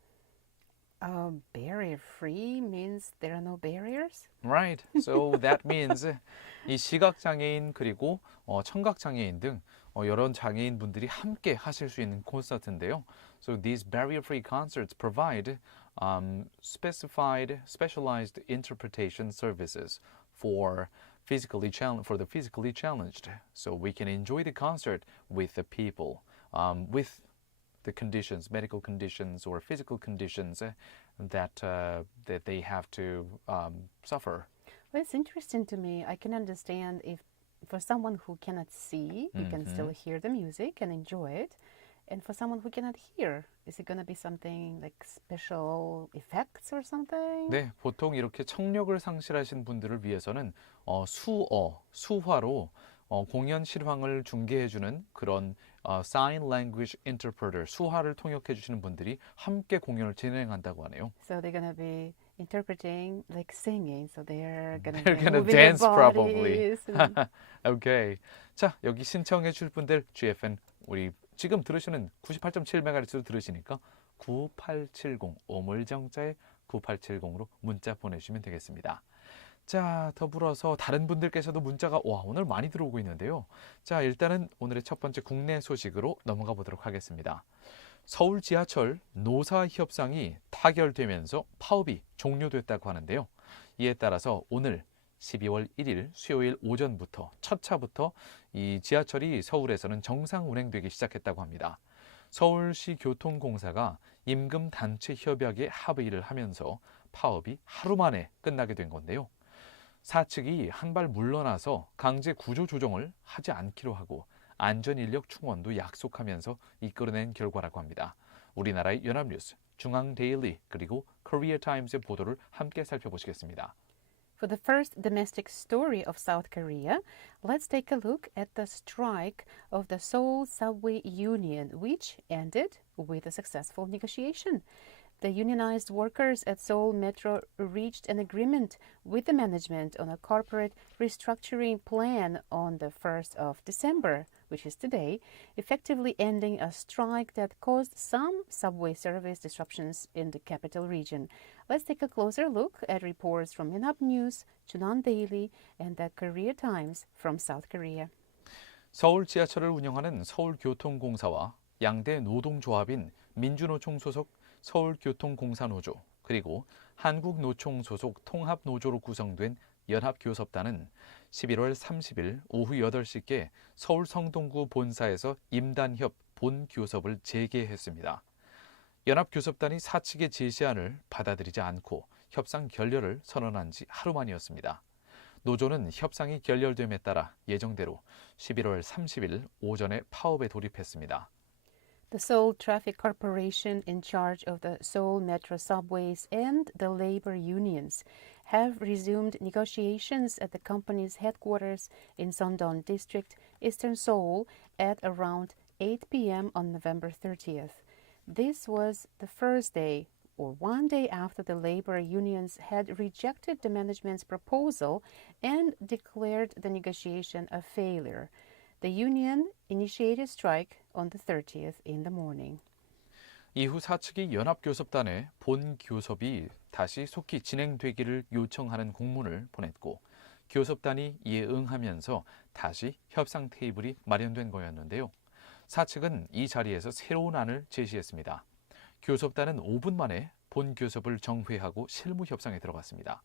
Barrier-free means there are no barriers? Right. So that means 이 시각장애인 그리고 청각장애인 등 여러 장애인 분들이 함께 하실 수 있는 콘서트인데요. So these barrier-free concerts provide specialized interpretation services for the physically challenged, so we can enjoy the concert with the people with the conditions, medical conditions or physical conditions that they have to suffer. Well, it's interesting to me. I can understand if for someone who cannot see, you can still hear the music and enjoy it. And for someone who cannot hear, is it going to be something like special effects or something? 네, 보통 이렇게 청력을 상실하신 분들을 위해서는 수화로 공연 실황을 중계해주는 그런 sign language interpreter, 수화를 통역해주시는 분들이 함께 공연을 진행한다고 하네요. So they're going to be interpreting like singing. So they're going to They're be gonna moving dance their probably. bodies. And Okay. 자, 여기 신청해 줄 분들 GFN 우리 지금 들으시는 98.7MHz로 들으시니까 9870 오물정자에 9870으로 문자 보내주시면 되겠습니다. 자, 더불어서 다른 분들께서도 문자가 오늘 많이 들어오고 있는데요. 자, 일단은 오늘의 첫 번째 국내 소식으로 넘어가 보도록 하겠습니다. 서울 지하철 노사 협상이 타결되면서 파업이 종료됐다고 하는데요. 이에 따라서 오늘 12월 1일 수요일 오전부터 첫 차부터 이 지하철이 서울에서는 정상 운행되기 시작했다고 합니다. 서울시 교통공사가 임금 단체 협약에 합의를 하면서 파업이 하루 만에 끝나게 된 건데요. 사측이 한 발 물러나서 강제 구조 조정을 하지 않기로 하고 안전인력 충원도 약속하면서 이끌어낸 결과라고 합니다. 우리나라의 연합뉴스, 중앙데일리 그리고 코리아타임스의 보도를 함께 살펴보시겠습니다. for the first domestic story of South Korea, let's take a look at the strike of the Seoul Subway Union, which ended with a successful negotiation. The unionized workers at Seoul Metro reached an agreement with the management on a corporate restructuring plan on the 1st of December, which is today, effectively ending a strike that caused some subway service disruptions in the capital region. Let's take a closer look at reports from Yonhap News, Junan Daily, and the Korea Times from South Korea. 서울 지하철을 운영하는 서울교통공사와 양대 노동조합인 민주노총 소속 서울교통공사노조 그리고 한국노총 소속 통합노조로 구성된 연합교섭단은 11월 30일 오후 8시께 서울 성동구 본사에서 임단협 본교섭을 재개했습니다. 연합교섭단이 사측의 제시안을 받아들이지 않고 협상 결렬을 선언한 지 하루 만이었습니다. 노조는 협상이 결렬됨에 따라 예정대로 11월 30일 오전에 파업에 돌입했습니다. The Seoul Traffic Corporation in charge of the Seoul Metro subways and the labor unions have resumed negotiations at the company's headquarters in Sondon District, Eastern Seoul, at around 8 p.m. on November 30th. This was the first day, or one day after the labor unions had rejected the management's proposal and declared the negotiation a failure. The union initiated strike on the 30th in the morning. 이후 사측이 연합교섭단에 본교섭이 다시 속히 진행되기를 요청하는 공문을 보냈고 교섭단이 이에 응하면서 다시 협상 테이블이 마련된 거였는데요. 사측은 이 자리에서 새로운 안을 제시했습니다. 교섭단은 5분 만에 본교섭을 정회하고 실무 협상에 들어갔습니다.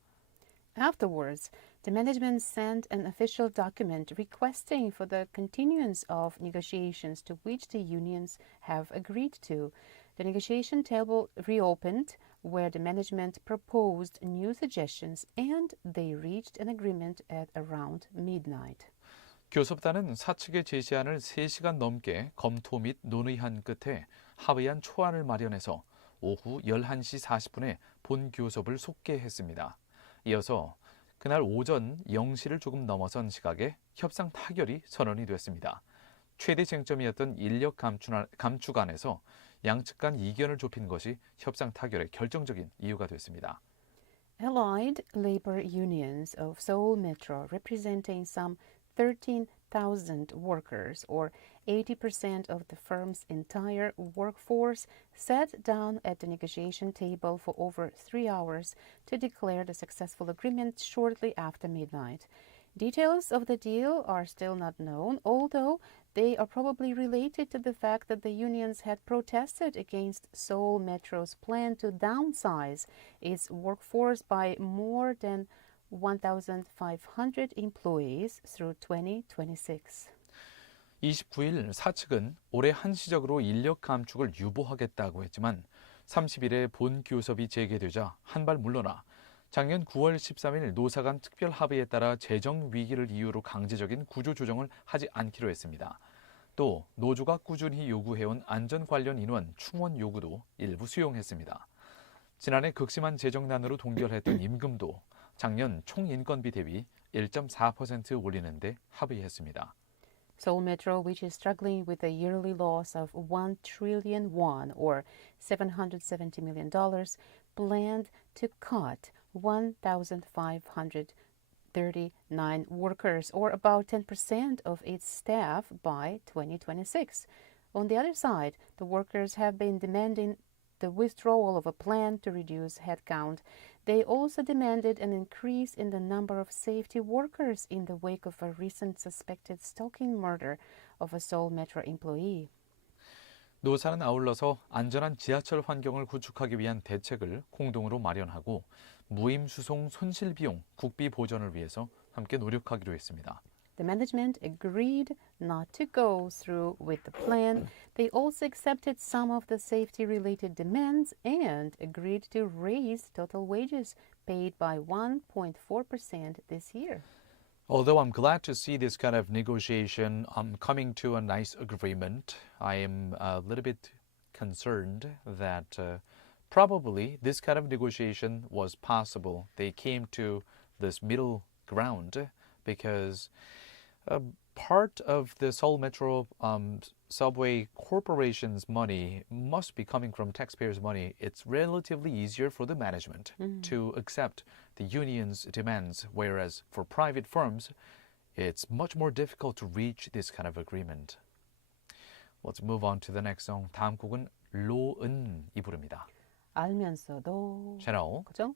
Afterwards, the management sent an official document requesting for the continuance of negotiations to which the unions have agreed to. The negotiation table reopened, where the management proposed new suggestions and they reached an agreement at around midnight. 교섭단은 사측의 제시안을 3시간 넘게 검토 및 논의한 끝에 합의한 초안을 마련해서 오후 11시 40분에 본교섭을 속개했습니다. 이어서 그날 오전 0시를 조금 넘어선 시각에 협상 타결이 선언이 됐습니다. 최대 쟁점이었던 인력 감축안에서 양측 간 이견을 좁힌 것이 협상 타결의 결정적인 이유가 됐습니다. Allied labor unions of Seoul Metro, representing some 13,000 workers, or 80% of the firm's entire workforce, sat down at the negotiation table for over 3 hours to declare the successful agreement shortly after midnight. Details of the deal are still not known, although they are probably related to the fact that the unions had protested against Seoul Metro's plan to downsize its workforce by more than 1,500 employees through 2026. 29일 사측은 올해 한시적으로 인력 감축을 유보하겠다고 했지만 30일에 본교섭이 재개되자 한발 물러나 작년 9월 13일 노사 간 특별 합의에 따라 재정 위기를 이유로 강제적인 구조 조정을 하지 않기로 했습니다. 또 노조가 꾸준히 요구해온 안전 관련 인원 충원 요구도 일부 수용했습니다. 지난해 극심한 재정난으로 동결했던 임금도 작년 총인건비 대비 1.4% 올리는 데 합의했습니다. Seoul Metro, which is struggling with a yearly loss of 1 trillion won, or $770 million, planned to cut 1,539 workers, or about 10% of its staff, by 2026. On the other side, the workers have been demanding the withdrawal of a plan to reduce headcount. They also demanded an increase in the number of safety workers in the wake of a recent suspected stalking murder of a Seoul Metro employee. 노사는 아울러서 안전한 지하철 환경을 구축하기 위한 대책을 공동으로 마련하고 무임 수송 손실 비용 국비 보전을 위해서 함께 노력하기로 했습니다. The management agreed not to go through with the plan. They also accepted some of the safety-related demands and agreed to raise total wages paid by 1.4% this year. Although I'm glad to see this kind of negotiation coming to a nice agreement, I am a little bit concerned that probably this kind of negotiation was possible. They came to this middle ground because part of the Seoul Metro subway corporation's money must be coming from taxpayers' money. It's relatively easier for the management to accept the union's demands, whereas for private firms, it's much more difficult to reach this kind of agreement. Let's move on to the next song. 다음 곡은 로은이 부릅니다. 알면서도 Channel. 그죠?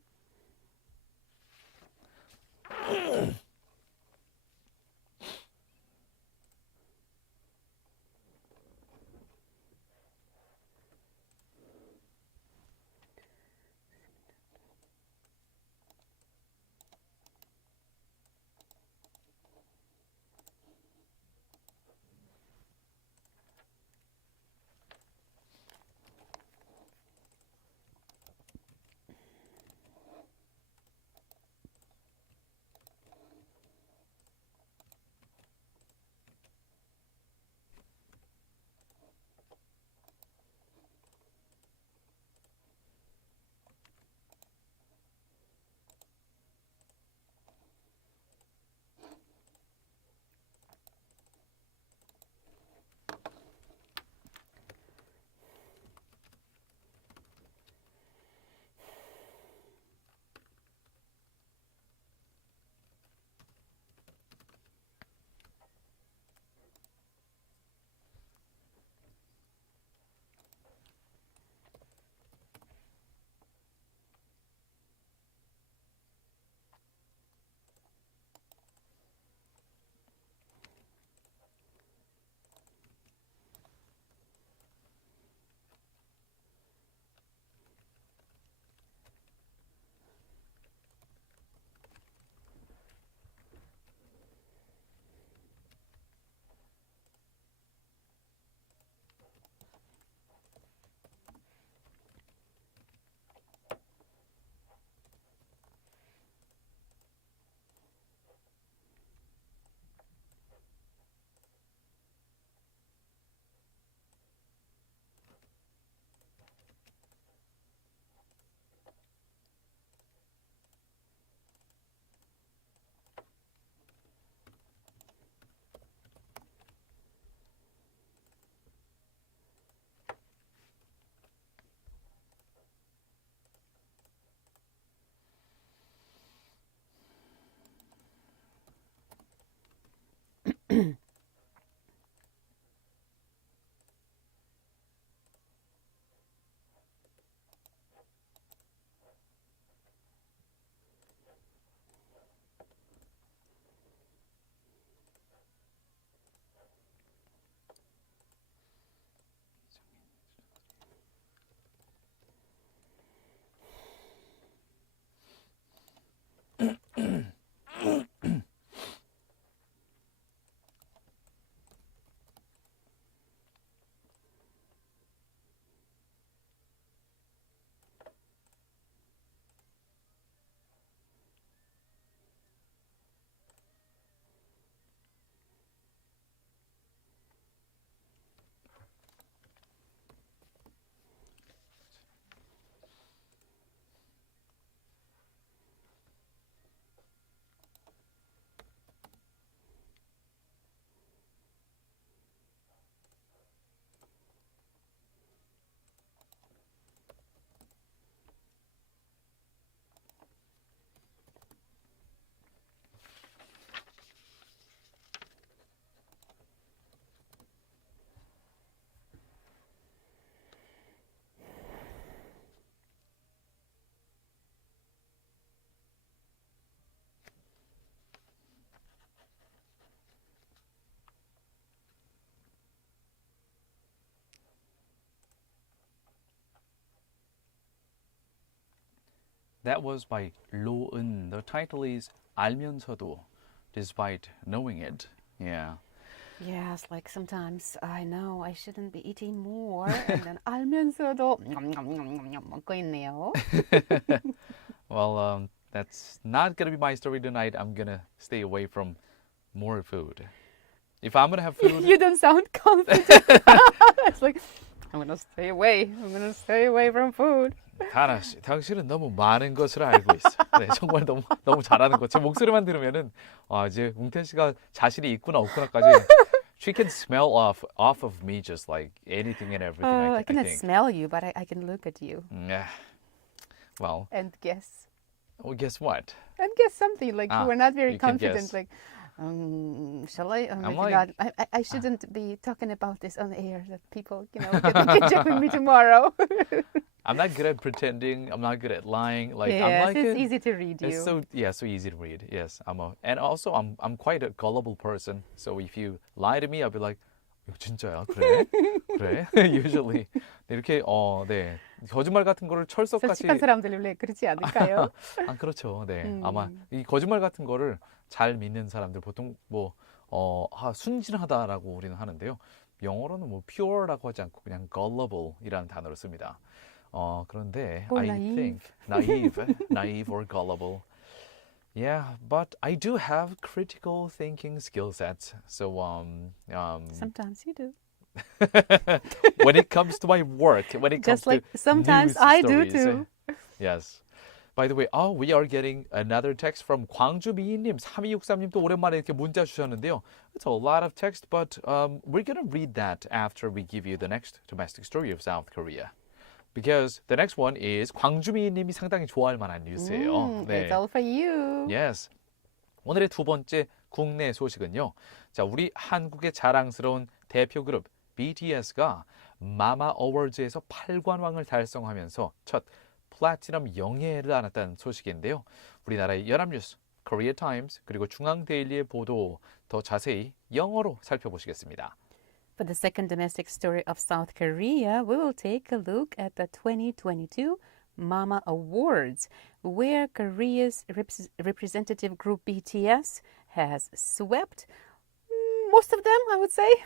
That was by 로은. The title is 알면서도, despite knowing it. Yeah. Yes, like sometimes I know I shouldn't be eating more, and then 알면서도 먹고 있네요. Well, that's not gonna be my story tonight. I'm gonna stay away from more food. If I'm gonna have food, You don't sound confident. It's like I'm gonna stay away. I'm gonna stay away from food. 다나 씨, 당신은 너무 많은 것을 알고 있어. 네, 정말 너무 잘하는 것. 제 목소리만 들으면은 이제 웅태 씨가 자신이 있구나 없구나까지. She can smell off of me just like anything and everything. I I cannot think. smell you, but I can look at you Yeah. Well, and guess. guess what? And guess something. Like you were not very you can confident. guess. Like, shall I? I'm Maybe like- not. I shouldn't be talking about this on air. That people, can check with me tomorrow. I'm not good at pretending. I'm not good at lying. Like I'm Yes, like it's easy to read you. It's so easy to read. Yes, and also I'm quite a gullible person. So if you lie to me, I'll be like, 진짜야? 그래? 그래? Usually 이렇게 네 거짓말 같은 거를 철석같이 솔직한 사람들 원래 그렇지 않을까요? 그렇죠. 네 아마 이 거짓말 같은 거를 잘 믿는 사람들 보통 순진하다라고 우리는 하는데요. 영어로는 뭐 pure라고 하지 않고 그냥 gullible이라는 단어를 씁니다. 그런데 Or I naive. think naive or gullible. Yeah, but I do have critical thinking skill sets. So Sometimes you do. when it comes to my work, when it comes Just like to sometimes news I do stories, too. Yes. By the way, we are getting another text from 광주 미인님, 3263님도 오랜만에 이렇게 문자 주셨는데요. It's a lot of text, but we're gonna read that after we give you the next domestic story of South Korea. Because the next one is 광주 미인님이 상당히 좋아할 만한 뉴스예요. It's all for you. Yes. 오늘의 두 번째 국내 소식은요. 자, 우리 한국의 자랑스러운 대표 그룹 BTS가 마마 어워즈에서 8관왕을 달성하면서 첫 플래티넘 영예를 안았다는 소식인데요. 우리나라의 연합뉴스, 코리아 타임스 그리고 중앙데일리의 보도 더 자세히 영어로 살펴보시겠습니다. For the second domestic story of South Korea, we will take a look at the 2022 Mama Awards, where Korea's representative group BTS has swept most of them, I would say.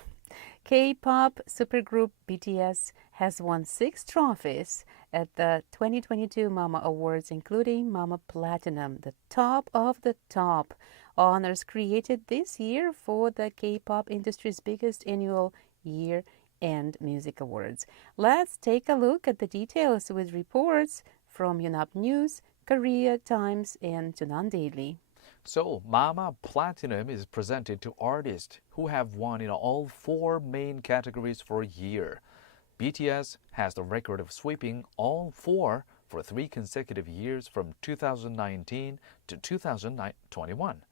K-pop supergroup BTS has won 6 trophies at the 2022 Mama Awards, including Mama Platinum, the top of the top. Honors created this year for the K-pop industry's biggest annual year-end music awards. Let's take a look at the details with reports from Yonhap News, Korea Times, and Jeonnan Daily. So, Mama Platinum is presented to artists who have won in all 4 main categories for a year. BTS has the record of sweeping all 4 for 3 consecutive years from 2019 to 2021.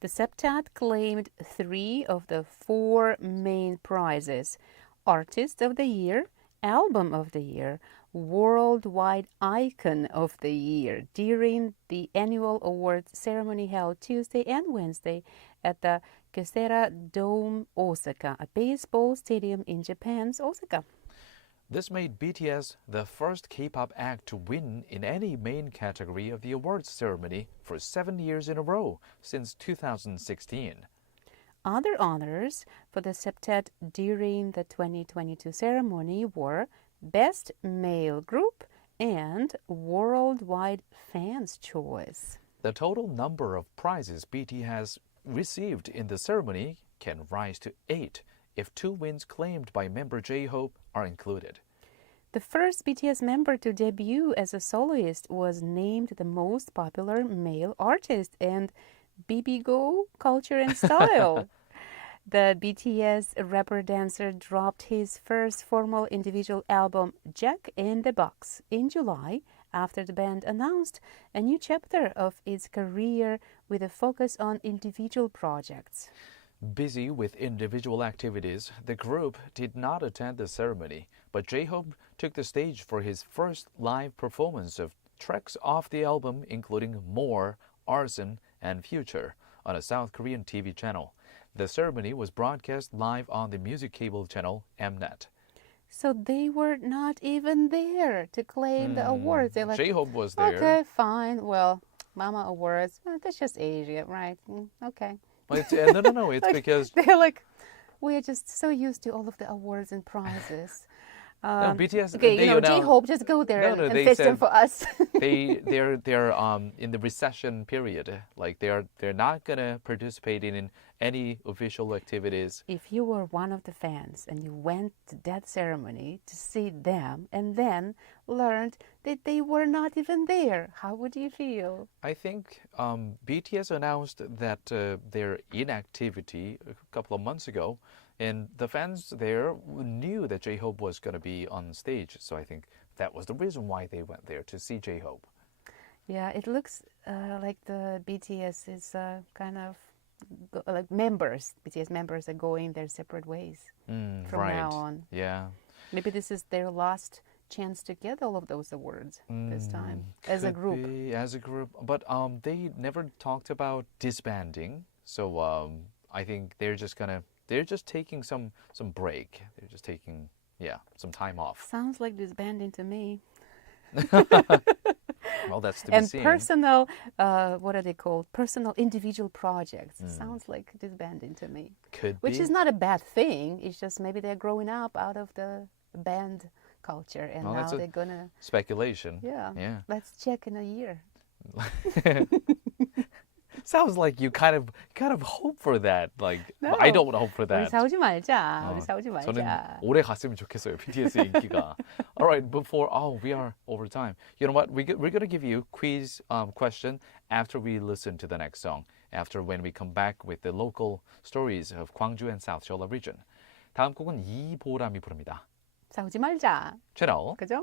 The septet claimed 3 of the 4 main prizes: Artist of the Year, Album of the Year, Worldwide Icon of the Year during the annual awards ceremony held Tuesday and Wednesday at the Kyocera Dome, Osaka, a baseball stadium in Japan's Osaka. This made BTS the first K-pop act to win in any main category of the awards ceremony for 7 years in a row since 2016. Other honors for the septet during the 2022 ceremony were Best Male Group and Worldwide Fans Choice. The total number of prizes BT has received in the ceremony can rise to 8 if 2 wins claimed by member J-Hope are included. The first BTS member to debut as a soloist was named the most popular male artist and Bibigo Culture and Style. The BTS rapper dancer dropped his first formal individual album, Jack in the Box, in July after the band announced a new chapter of its career with a focus on individual projects. Busy with individual activities, the group did not attend the ceremony, but J-Hope took the stage for his first live performance of tracks off the album, including More, Arson, and Future, on a South Korean TV channel. The ceremony was broadcast live on the music cable channel Mnet. So they were not even there to claim the awards. They're like, J-Hope was there. okay, fine. Well, Mama Awards, that's just Asia, right? Okay. No. It's Like, because they're like, we're just so used to all of the awards and prizes. no, BTS. Okay, they J-Hope, just go there and they fetch them said for us. they're in the recession period. Like they're not gonna participate in any official activities. If you were one of the fans and you went to that ceremony to see them and then learned that they were not even there, how would you feel? I think BTS announced that their inactivity a couple of months ago, and the fans there knew that J-Hope was going to be on stage. So I think that was the reason why they went there, to see J-Hope. Yeah, it looks like the BTS is kind of like members. BTS members are going their separate ways from right. now on. Yeah. Maybe this is their last chance to get all of those awards this time as a Could group. be, as a group, but they never talked about disbanding. So I think they're just taking some break. They're just taking some time off. Sounds like disbanding to me. Well, that's to be And seen. personal, what are they called? Personal individual projects. Sounds like disbanding to me. Could Which be. is not a bad thing. It's just maybe they're growing up out of the band culture and Well, now that's a they're gonna. speculation. Yeah. Let's check in a year. Sounds like you kind of hope for that. Like No. I don't hope for 우리 that. 싸우지 말자. 우리 싸우지 저는 말자. 오래 갔으면 좋겠어요. BTS의 인기가. All right, we are over time. You know what? We're gonna give you quiz question after we listen to the next song. After when we come back with the local stories of Gwangju and South Jeolla region. 다음 곡은 이보람이 부릅니다. 싸우지 말자. 채널. 그죠?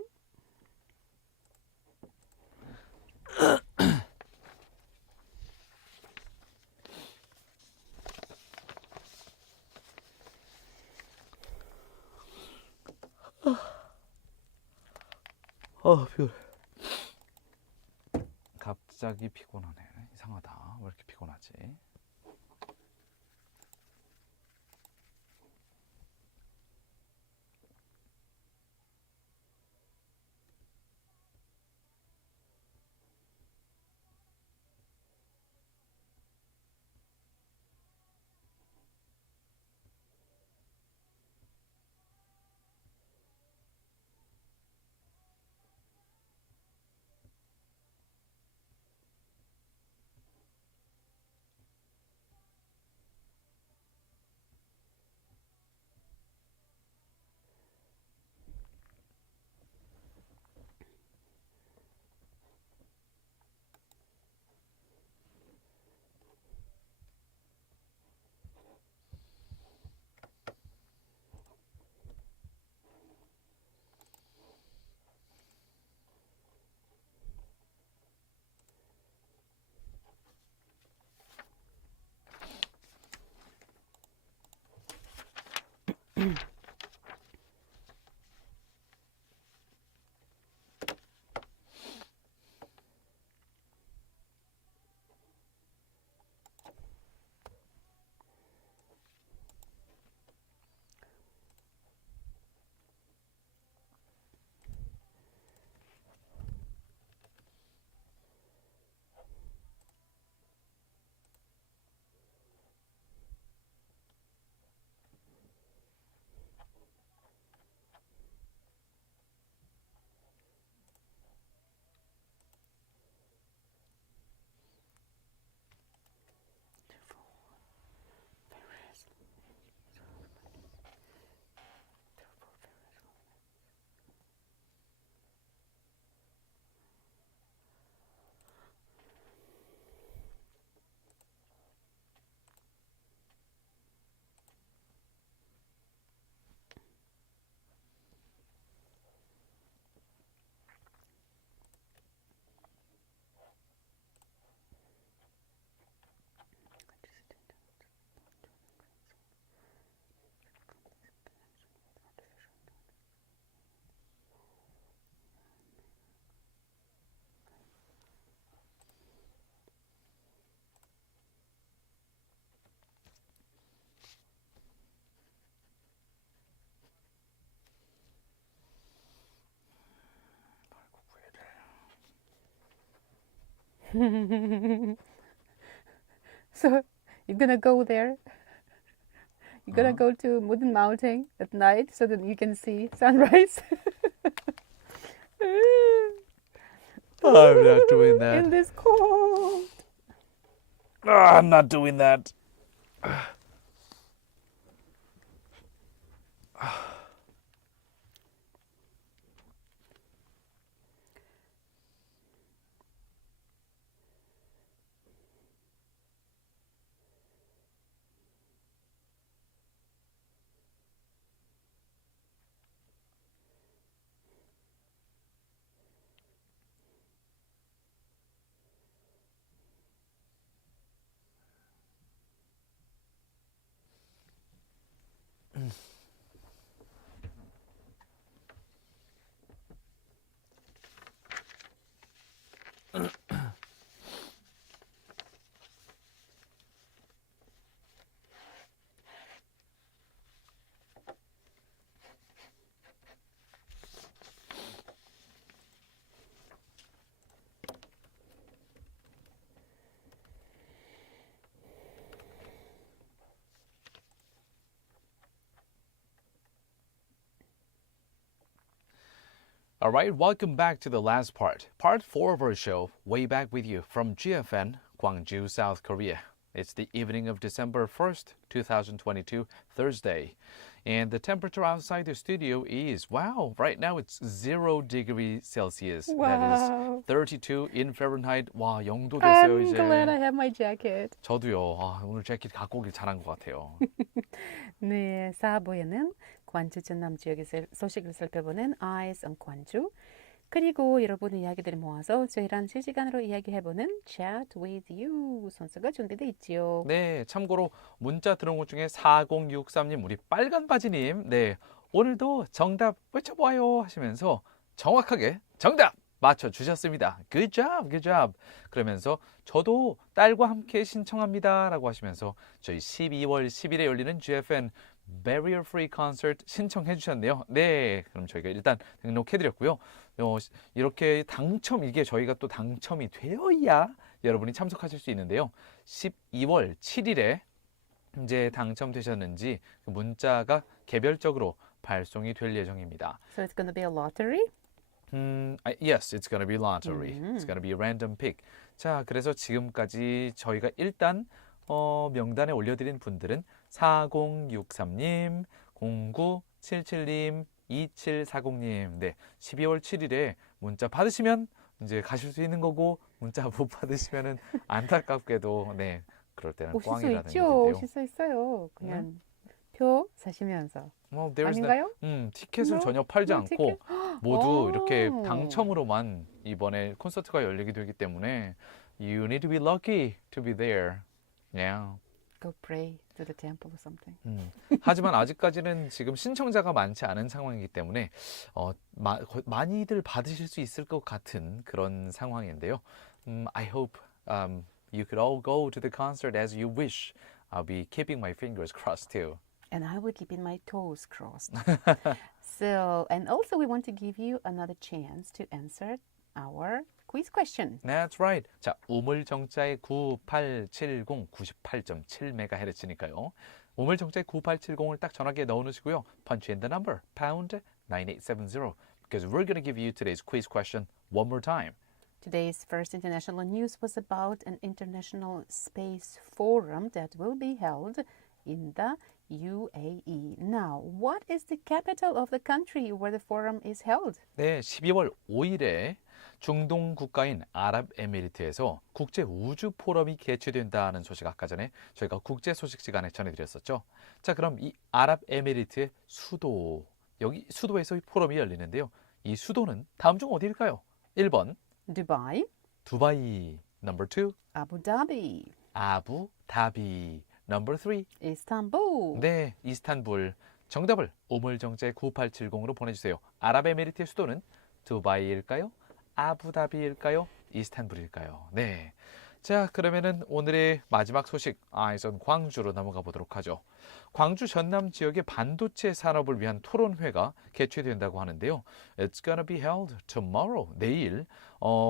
피곤해. 갑자기 피곤하네. 이상하다. 왜 이렇게 피곤하지? So you're gonna go there? You're gonna go to Wooden Mountain at night so that you can see sunrise? I'm not doing that. In this cold. I'm not doing that. All right, welcome back to the last part 4 of our show, Way Back With You from GFN, Gwangju, South Korea. It's the evening of December 1st, 2022, Thursday. And the temperature outside the studio is, wow, right now it's 0 degrees Celsius. Wow. That is 32 in Fahrenheit. 와, 0도 됐어요, I'm 이제. glad I have my jacket. 저도요. 아, 오늘 재킷 갖고 오길 잘한 것 같아요. 네, 4부에는 관주 전남 지역의 소식을 살펴보는 Eyes on 관주, 그리고 여러분의 이야기들을 모아서 저희랑 실시간으로 이야기해보는 Chat with You 순서가 준비되어 있지요. 네, 참고로 문자 들어온 것 중에 4063님, 우리 빨간 바지님, 네, 오늘도 정답 외쳐봐요 하시면서 정확하게 정답 맞춰주셨습니다. Good job, good job. 그러면서 저도 딸과 함께 신청합니다 라고 하시면서 저희 12월 10일에 열리는 GFN Barrier Free Concert 신청해 주셨네요. 네, 그럼 저희가 일단 등록해 드렸고요. 이렇게 이게 저희가 또 당첨이 되어야 여러분이 참석하실 수 있는데요. 12월 7일에 이제 당첨되셨는지 그 문자가 개별적으로 발송이 될 예정입니다. So it's going to be a lottery? Yes, it's going to be lottery. It's going to be a random pick. 자, 그래서 지금까지 저희가 일단 명단에 올려드린 분들은 4063님, 0977님, 2740님. 네, 12월 7일에 문자 받으시면 이제 가실 수 있는 거고, 문자 못 받으시면은 안타깝게도 네, 그럴 때는 오실 수 꽝이라는 있죠. 얘기인데요. 오실 수 있어요. 그냥 표 사시면서. 아닌가요? 티켓을 전혀 팔지 않고 티켓? 모두 이렇게 당첨으로만 이번에 콘서트가 열리게 되기 때문에 You need to be lucky to be there. Yeah. go pray to the temple or something. 하지만 아직까지는 지금 신청자가 많지 않은 상황이기 때문에 많이들 받으실 수 있을 것 같은 그런 상황인데요. I hope you could all go to the concert as you wish. I'll be keeping my fingers crossed too. And I will keep in my toes crossed. So, and also we want to give you another chance to answer our quiz question. That's right. 자, 우물정자의 9870 98.7MHz니까요. 우물정자의 9870을 딱 전화기에 넣어놓으시고요. Punch in the number pound 9870 because we're going to give you today's quiz question one more time. Today's first international news was about an international space forum that will be held in the UAE. Now, what is the capital of the country where the forum is held? 네, 12월 5일에 중동 국가인 아랍에미리트에서 국제 우주 포럼이 개최된다는 소식 아까 전에 저희가 국제 소식 시간에 전해드렸었죠. 자, 그럼 이 아랍에미리트의 수도, 여기 수도에서 이 포럼이 열리는데요. 이 수도는 다음 중 어디일까요? 1번 Dubai, 두바이, number 2 Abu Dhabi, 아부다비, number 3 Istanbul. 네, 이스탄불. 정답을 우물정제 9870으로 보내주세요. 아랍에미리트의 수도는 두바이일까요? 아부다비일까요? 이스탄불일까요? 네. 자, 그러면은 오늘의 마지막 소식, 아이선 광주로 넘어가 보도록 하죠. 광주 전남 지역의 반도체 산업을 위한 토론회가 개최된다고 하는데요. It's gonna be held tomorrow, 내일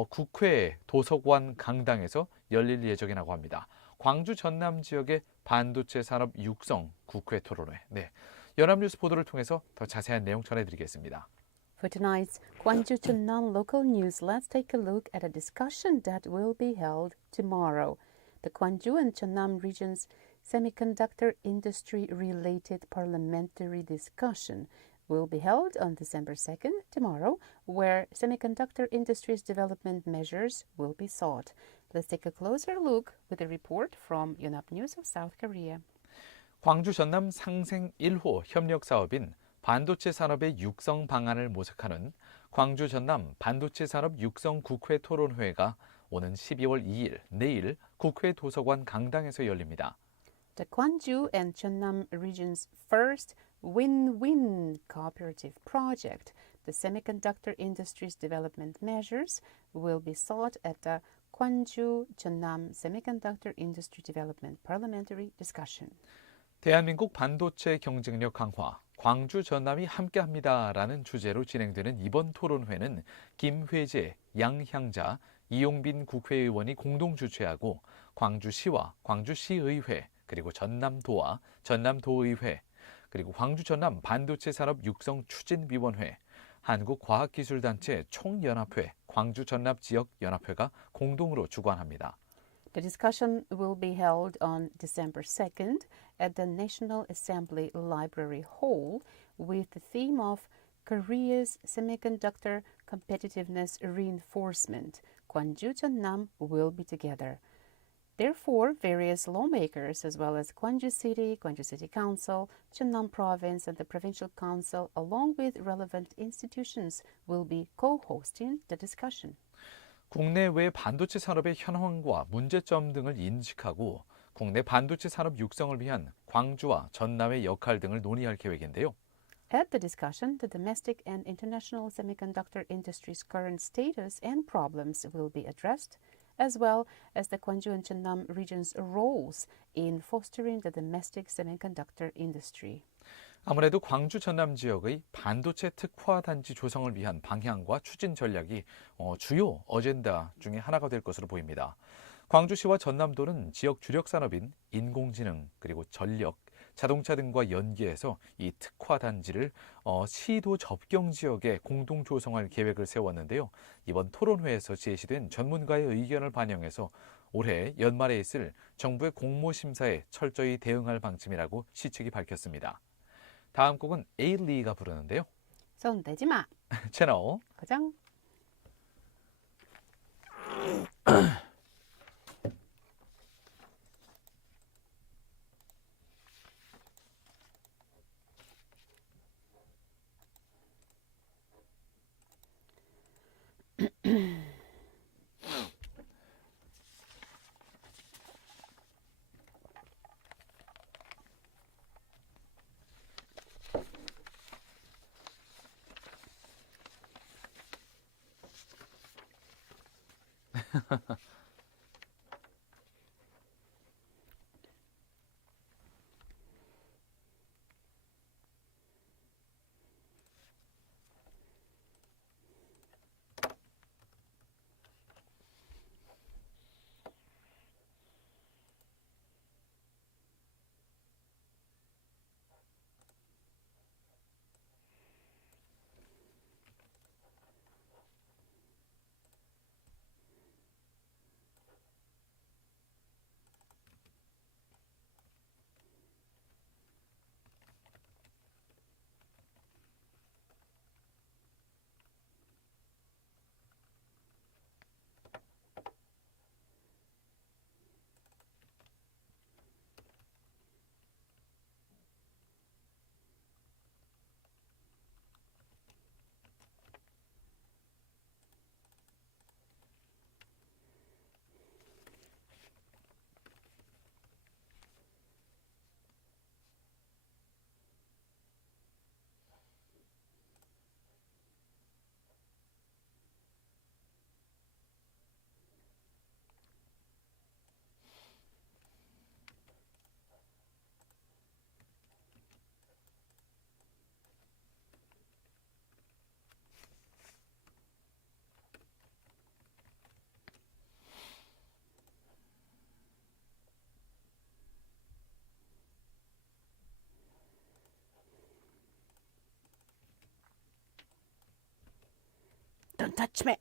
국회 도서관 강당에서 열릴 예정이라고 합니다. 광주 전남 지역의 반도체 산업 육성 국회 토론회. 네, 연합뉴스 보도를 통해서 더 자세한 내용 전해드리겠습니다. For tonight's Gwangju-전남 local news, let's take a look at a discussion that will be held tomorrow. The Gwangju and Jeonnam region's semiconductor industry-related parliamentary discussion will be held on December 2nd, tomorrow, where semiconductor industry's development measures will be sought. Let's take a closer look with a report from 연합뉴스 of South Korea. 광주 전남 상생 1호 협력 사업인 반도체 산업의 육성 방안을 모색하는 광주 전남 반도체 산업 육성 국회 토론회가 오는 12월 2일 내일 국회 도서관 강당에서 열립니다. The Gwangju and Jeonnam region's first win-win cooperative project, the semiconductor industry's development measures, will be sought at the Gwangju-Jeonnam Semiconductor Industry Development Parliamentary Discussion. 대한민국 반도체 경쟁력 강화, 광주 전남이 함께합니다라는 주제로 진행되는 이번 토론회는 김회재, 양향자, 이용빈 국회의원이 공동 주최하고 광주시와 광주시의회, 그리고 전남도와 전남도의회, 그리고 광주 전남 반도체 산업 육성 추진위원회, 한국과학기술단체 총연합회, 광주 전남 지역 연합회가 공동으로 주관합니다. The discussion will be held on December 2nd at the National Assembly Library Hall with the theme of Korea's Semiconductor Competitiveness Reinforcement. Gwangju Jeonnam will be together. Therefore, various lawmakers as well as Gwangju City Council, Jeonnam Province and the Provincial Council along with relevant institutions will be co-hosting the discussion. 국내외 반도체 산업의 현황과 문제점 등을 인식하고 국내 반도체 산업 육성을 위한 광주와 전남의 역할 등을 논의할 계획인데요. At the discussion, the domestic and international semiconductor industry's current status and problems will be addressed, as well as the Gwangju and Jeonnam region's roles in fostering the domestic semiconductor industry. 아무래도 광주 전남 지역의 반도체 특화 단지 조성을 위한 방향과 추진 전략이 주요 어젠다 중에 하나가 될 것으로 보입니다. 광주시와 전남도는 지역 주력 산업인 인공지능 그리고 전력, 자동차 등과 연계해서 이 특화 단지를 시도 접경 지역에 공동 조성할 계획을 세웠는데요. 이번 토론회에서 제시된 전문가의 의견을 반영해서 올해 연말에 있을 정부의 공모 심사에 철저히 대응할 방침이라고 시측이 밝혔습니다. 다음 곡은 에일리가 부르는데요. 손 대지 마. 채널 고정. Don't touch me.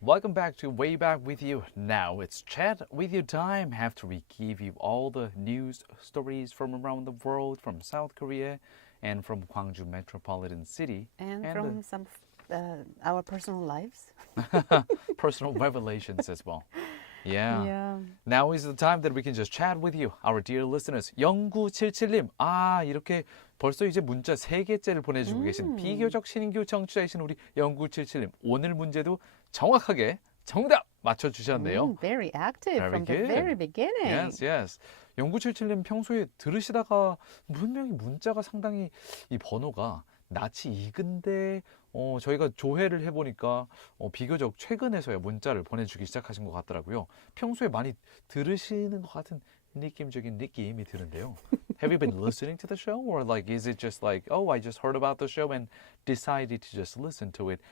Welcome back to Way Back with You. Now it's chat with you time after we give you all the news stories from around the world, from South Korea and from Gwangju metropolitan city. And from some our personal lives. personal revelations as well. Yeah. Yeah. Now is the time that we can just chat with you, our dear listeners. 0977님, 이렇게 벌써 이제 문자 3개째를 보내주고 계신 비교적 신규 청취자이신 우리 0977님. 오늘 문제도 정확하게 정답 맞춰주셨네요. Very active Very from good. the very beginning. Yes, yes. 0977님 평소에 들으시다가 분명히 문자가 상당히 이 번호가 낯이 익은데 저희가 조회를 해보니까 비교적 최근에서야 문자를 보내주기 시작하신 것 같더라고요. 평소에 많이 들으시는 것 같은 느낌적인 느낌이 드는데요. Have you been listening to the show? Or like, is it just like, oh, I just heard about the show and decided to just listen to it?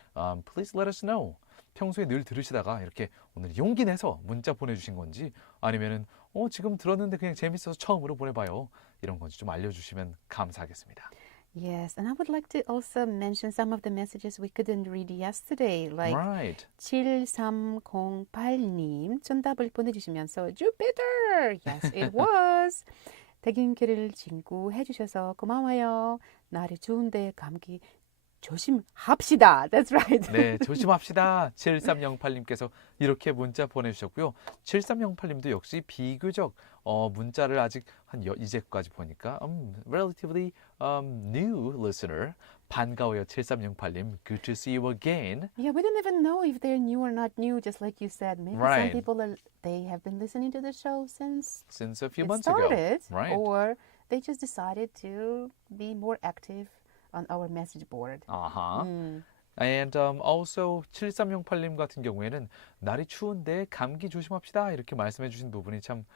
Please let us know. 평소에 늘 들으시다가 이렇게 오늘 용기 내서 문자 보내주신 건지 아니면은 지금 들었는데 그냥 재밌어서 처음으로 보내봐요. 이런 건지 좀 알려주시면 감사하겠습니다. Yes, and I would like to also mention some of the messages we couldn't read yesterday. Like Right. 7308님 정답을 보내주시면서 Jupiter! Yes, it was. 퇴근길을 친구 해주셔서 고마워요. 날이 추운데 감기 조심합시다. That's right. 네, 조심합시다. 7308님께서 이렇게 문자 보내주셨고요. 7308님도 역시 비교적 문자를 아직 이제까지 보니까 relatively new listener. 반가워요, 7308님. Good to see you again. Yeah, we don't even know if they're new or not new, just like you said. Maybe Right. some people they have been listening to the show since Since a few it months started, ago. Right. or they just decided to be more active on our message board. And also 7308님 같은 경우에는 날이 추운데 감기 조심합시다 이렇게 말씀해 주신 부분이 참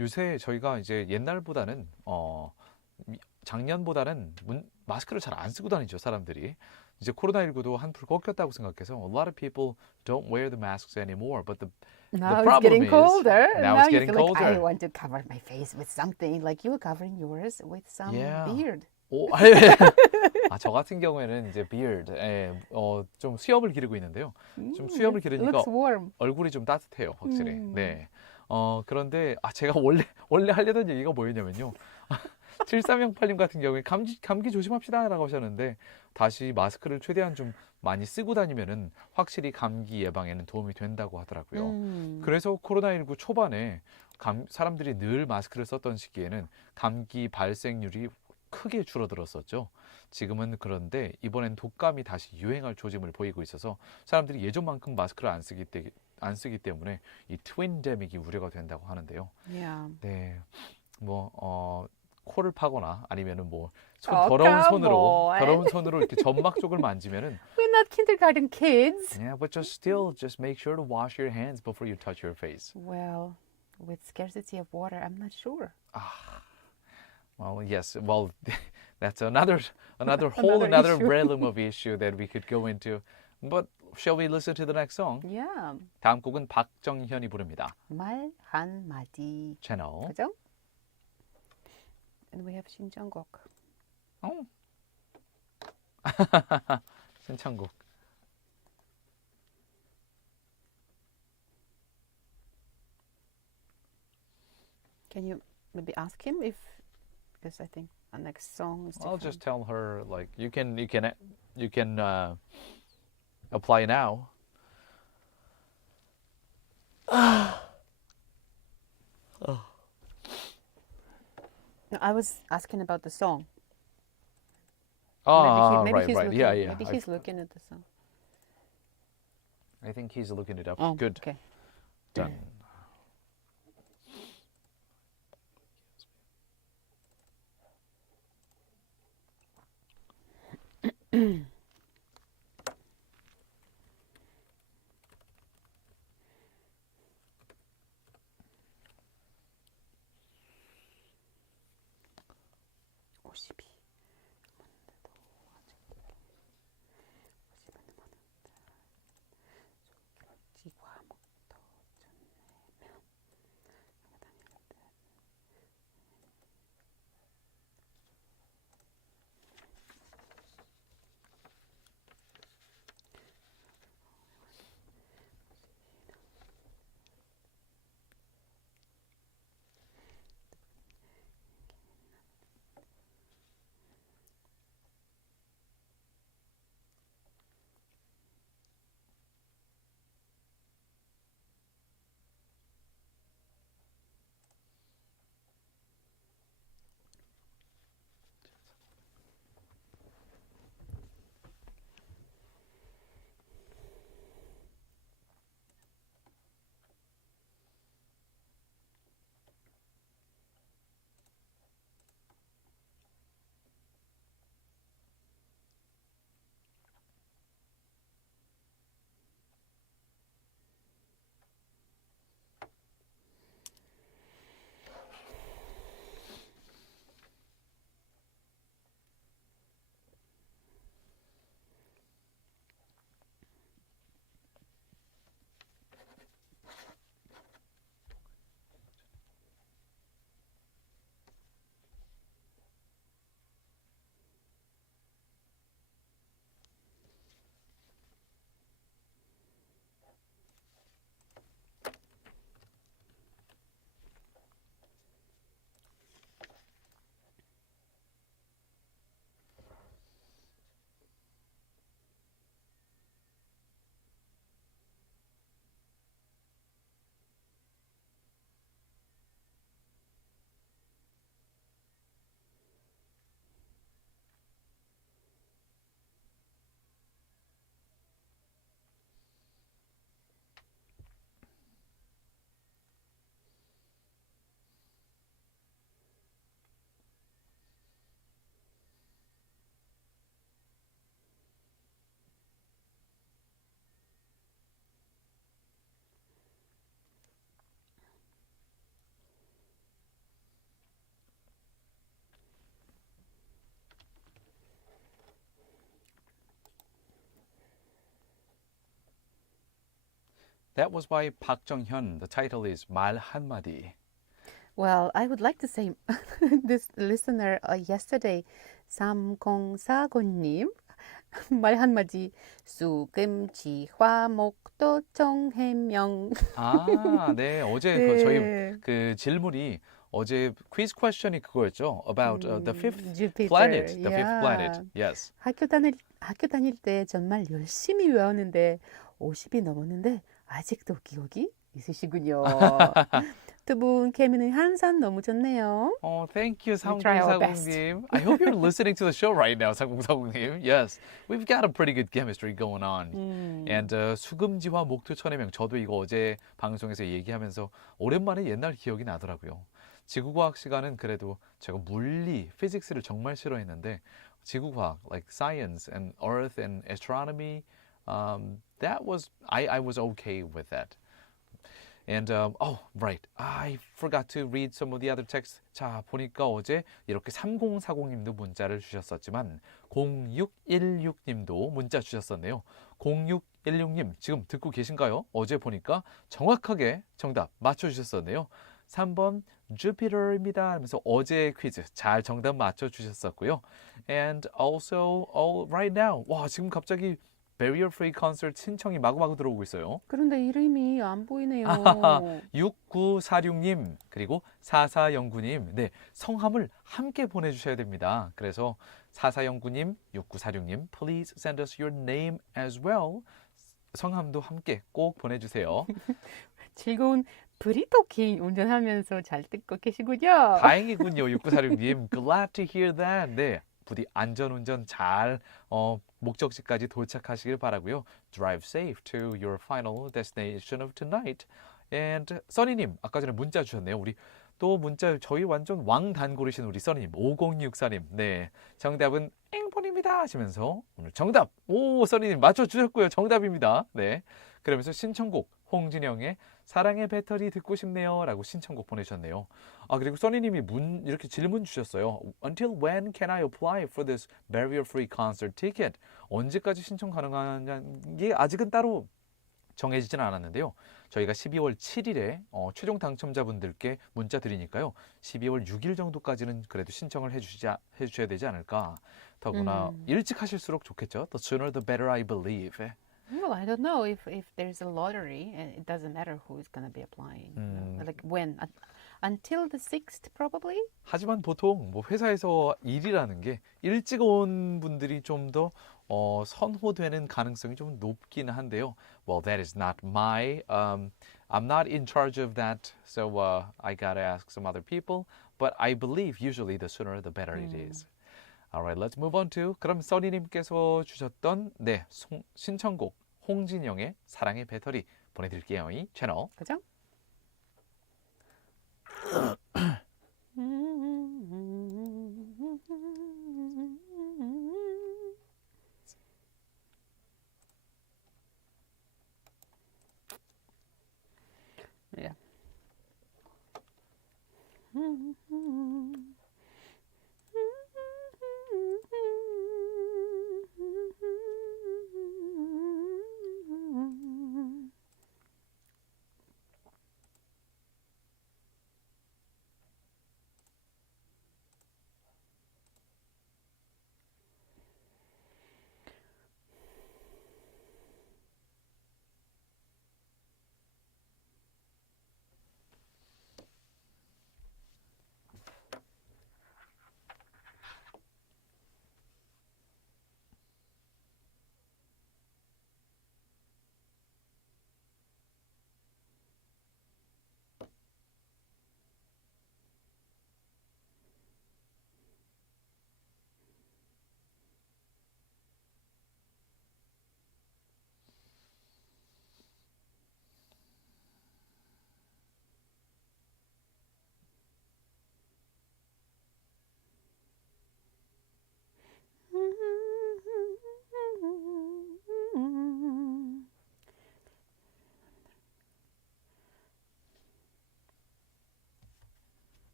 요새 저희가 이제 옛날보다는 작년보다는 마스크를 잘 안 쓰고 다니죠, 사람들이. 이제 코로나19도 한풀 꺾였다고 생각해서 a lot of people don't wear the masks anymore. But the Now it's problem getting is colder. now it's you getting feel like I colder. want to cover my face with something, like you were covering yours with some Yeah. beard. 오, 저 같은 경우에는 이제 beard, 좀 수염을 기르고 있는데요. 좀 수염을 기르니까 Looks warm. 얼굴이 좀 따뜻해요, 확실히. 네. 그런데 제가 원래 하려던 얘기가 뭐였냐면요. 7308님 같은 경우에 감기 조심합시다라고 하셨는데 다시 마스크를 최대한 좀 많이 쓰고 다니면은 확실히 감기 예방에는 도움이 된다고 하더라고요. 그래서 코로나19 초반에 사람들이 늘 마스크를 썼던 시기에는 감기 발생률이 크게 줄어들었었죠. 지금은 그런데 이번엔 독감이 다시 유행할 조짐을 보이고 있어서 사람들이 예전만큼 마스크를 안 쓰기 때문에 이 트윈데믹이 우려가 된다고 하는데요. Yeah. 네, 코를 파거나 아니면은 come on. 더러운 손으로 이렇게 점막 쪽을 만지면은 We're not kindergarten kids. Yeah, but just make sure to wash your hands before you touch your face. Well, with scarcity of water, I'm not sure. Well, yes. Well, that's another issue. realm of issue that we could go into. But shall we listen to the next song? Yeah. 다음 곡은 박정현이 부릅니다. 말 한마디. 채널. 그죠? And we have 신청곡. 신청곡. Can you maybe ask him if, because I think our next song is different. I'll just tell her like you can apply now. No, I was asking about the song. Right. Looking, Yeah. Maybe he's looking at the song. I think he's looking it up. Oh, Good. Okay. Done. That was by Park Jung-hyun. The title is 말 한마디. Well, I would like to say this listener yesterday, 3049님 말 한마디 수금치 화목도 정해명. 아, 네. 어제 네. 저희 그 질문이 어제 퀴즈 퀘스천이 그거였죠. About the fifth Jupiter. planet. The fifth Yeah. planet. Yes. 학교 다닐 때 정말 열심히 외웠는데 50이 넘었는데 아직도 기억이 있으시군요. 두 분 케미는 항상 너무 좋네요. Oh, thank you, We try our best. 상공사공님. I hope you're listening to the show right now, 상공사공님. Yes, we've got a pretty good chemistry going on. And 수금지와 목토천해명. 저도 이거 어제 방송에서 얘기하면서 오랜만에 옛날 기억이 나더라고요. 지구과학 시간은 그래도 제가 물리, 피직스를 정말 싫어했는데 지구과학, like science and earth and astronomy, that was I was okay with that. And oh right, I forgot to read some of the other texts. 자, 보니까 어제 이렇게 3040님도 문자를 주셨었지만 0616님도 문자 주셨었네요. 0616님 지금 듣고 계신가요? 어제 보니까 정확하게 정답 맞춰주셨었네요. 3번 Jupiter입니다 하면서 어제 퀴즈 잘 정답 맞춰주셨었고요. And also right now, 와 지금 갑자기 Barrier Free Concert 신청이 마구마구 들어오고 있어요. 그런데 이름이 안 보이네요. 6946님 그리고 4409님 네 성함을 함께 보내주셔야 됩니다. 그래서 4409님, 6946님 Please send us your name as well. 성함도 함께 꼭 보내주세요. 즐거운 브리토킹 운전하면서 잘 듣고 계시군요. 다행이군요. 6946님 Glad to hear that. 네 부디 안전운전 잘 목적지까지 도착하시길 바라고요. Drive safe to your final destination of tonight. And 써니님 아까 전에 문자 주셨네요. 우리 또 문자 저희 완전 왕단고르신 우리 써니님 5064님 네 정답은 앵폰입니다 하시면서 오늘 정답 오 써니님 맞춰주셨고요. 정답입니다. 네 그러면서 신청곡 홍진영의 사랑의 배터리 듣고 싶네요 라고 신청곡 보내주셨네요. 아 그리고 써니님이 이렇게 질문 주셨어요. Until when can I apply for this barrier-free concert ticket? 언제까지 신청 가능한 게 아직은 따로 정해지지는 않았는데요. 저희가 12월 7일에 최종 당첨자분들께 문자 드리니까요. 12월 6일 정도까지는 그래도 신청을 해주셔야 되지 않을까. 더구나 일찍 하실수록 좋겠죠. The sooner the better I believe. Well, I don't know if there's a lottery, and it doesn't matter who is going to be applying. Like when? Until the 6th, probably? 하지만 보통 뭐 회사에서 일이라는 게 일찍 온 분들이 좀 더 선호되는 가능성이 좀 높긴 한데요. Well, that is not my. I'm not in charge of that, so I gotta ask some other people. But I believe usually the sooner the better it is. Alright, let's move on to 그럼 써니님께서 주셨던 네 신청곡 홍진영의 사랑의 배터리 보내드릴게요. 이 채널. 그죠? Yeah.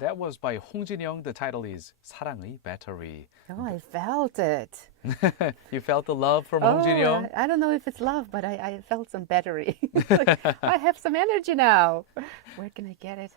That was by 홍진영. The title is 사랑의 배터리. Oh, I felt it. You felt the love from 홍진영? I don't know if it's love, but I felt some battery. Like, I have some energy now. Where can I get it?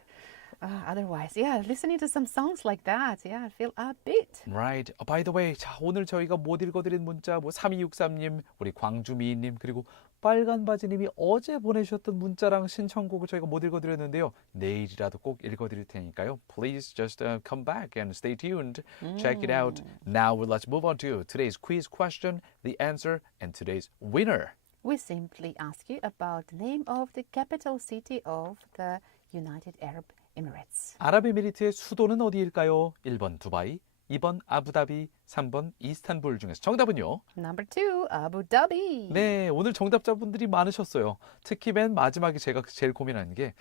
Otherwise, yeah, listening to some songs like that, yeah, I feel upbeat. Right. By the way, 자, 오늘 저희가 못 읽어드린 문자, 3263님, 우리 광주미인님, 그리고 빨간바지님이 어제 보내주셨던 문자랑 신청곡을 저희가 못 읽어드렸는데요. 내일이라도 꼭 읽어드릴 테니까요. Please just come back and stay tuned. Check it out. Now let's move on to today's quiz question, the answer, and today's winner. We simply ask you about the name of the capital city of the United Arab Emirates. 아랍에미리트의 수도는 어디일까요? 1번 두바이, 2번 아부다비, 3번 이스탄불 중에서 정답은요? Number 2, Abu Dhabi. 네, 오늘 정답자분들이 많으셨어요. 특히 맨 마지막에 제가 제일 고민하는 게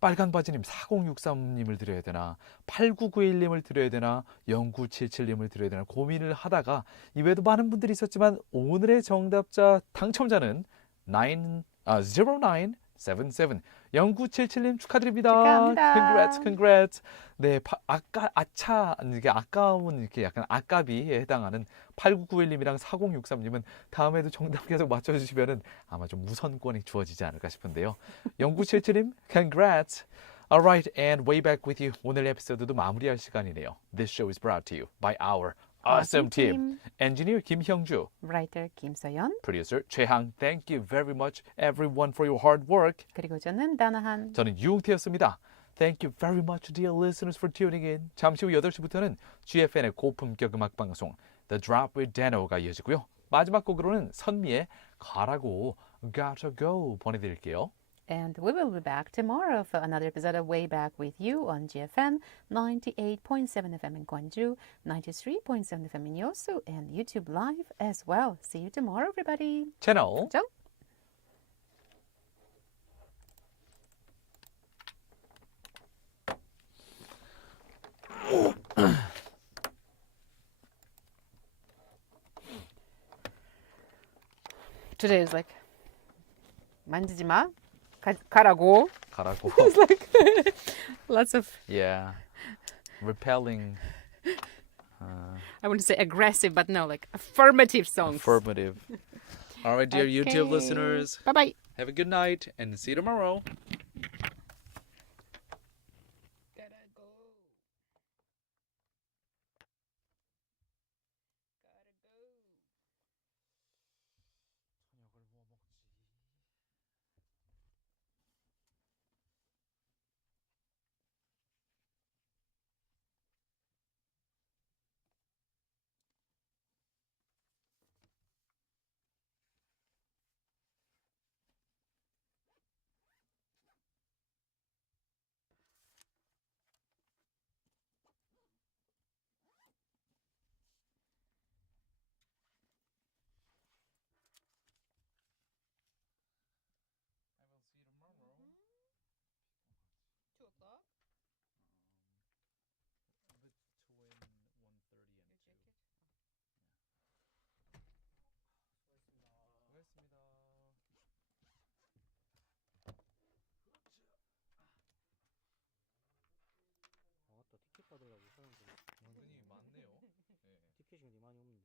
빨간바지님 4063님을 드려야 되나 8991님을 드려야 되나 0977님을 드려야 되나 고민을 하다가 이외에도 많은 분들이 있었지만 오늘의 정답자 당첨자는 0977 0977님 축하드립니다. 축하합니다. Congrats. 네, 이게 아까운 이렇게 약간 아까비에 해당하는 8991님이랑 4063님은 다음에도 정답 계속 맞춰주시면은 아마 좀 우선권이 주어지지 않을까 싶은데요. 0977님, Congrats. Alright, and way back with you. 오늘 에피소드도 마무리할 시간이네요. This show is brought to you by our awesome team. Engineer 김형주, Writer 김서연. Producer 최항. Thank you very much everyone for your hard work. 그리고 저는 다나한. 저는 유웅태였습니다. Thank you very much dear listeners for tuning in. 잠시 후 8시부터는 GFN의 고품격 음악 방송 The Drop with Dano가 이어지고요. 마지막 곡으로는 선미의 가라고 Gotta Go 보내드릴게요. And we will be back tomorrow for another episode of Way Back with You on GFN 98.7 FM in Gwangju, 93.7 FM in Yosu, and YouTube Live as well. See you tomorrow, everybody. 채널 정. Today is like 만지지 마. 가라고. 가라고. It's like lots of Yeah. Repelling. I want to say aggressive, but no, like affirmative songs. Affirmative. All right, dear YouTube listeners. Bye bye. Have a good night and see you tomorrow. 티켓 받으려고 사람들이 은근히 많네요. 티켓이 근데 많이 없는데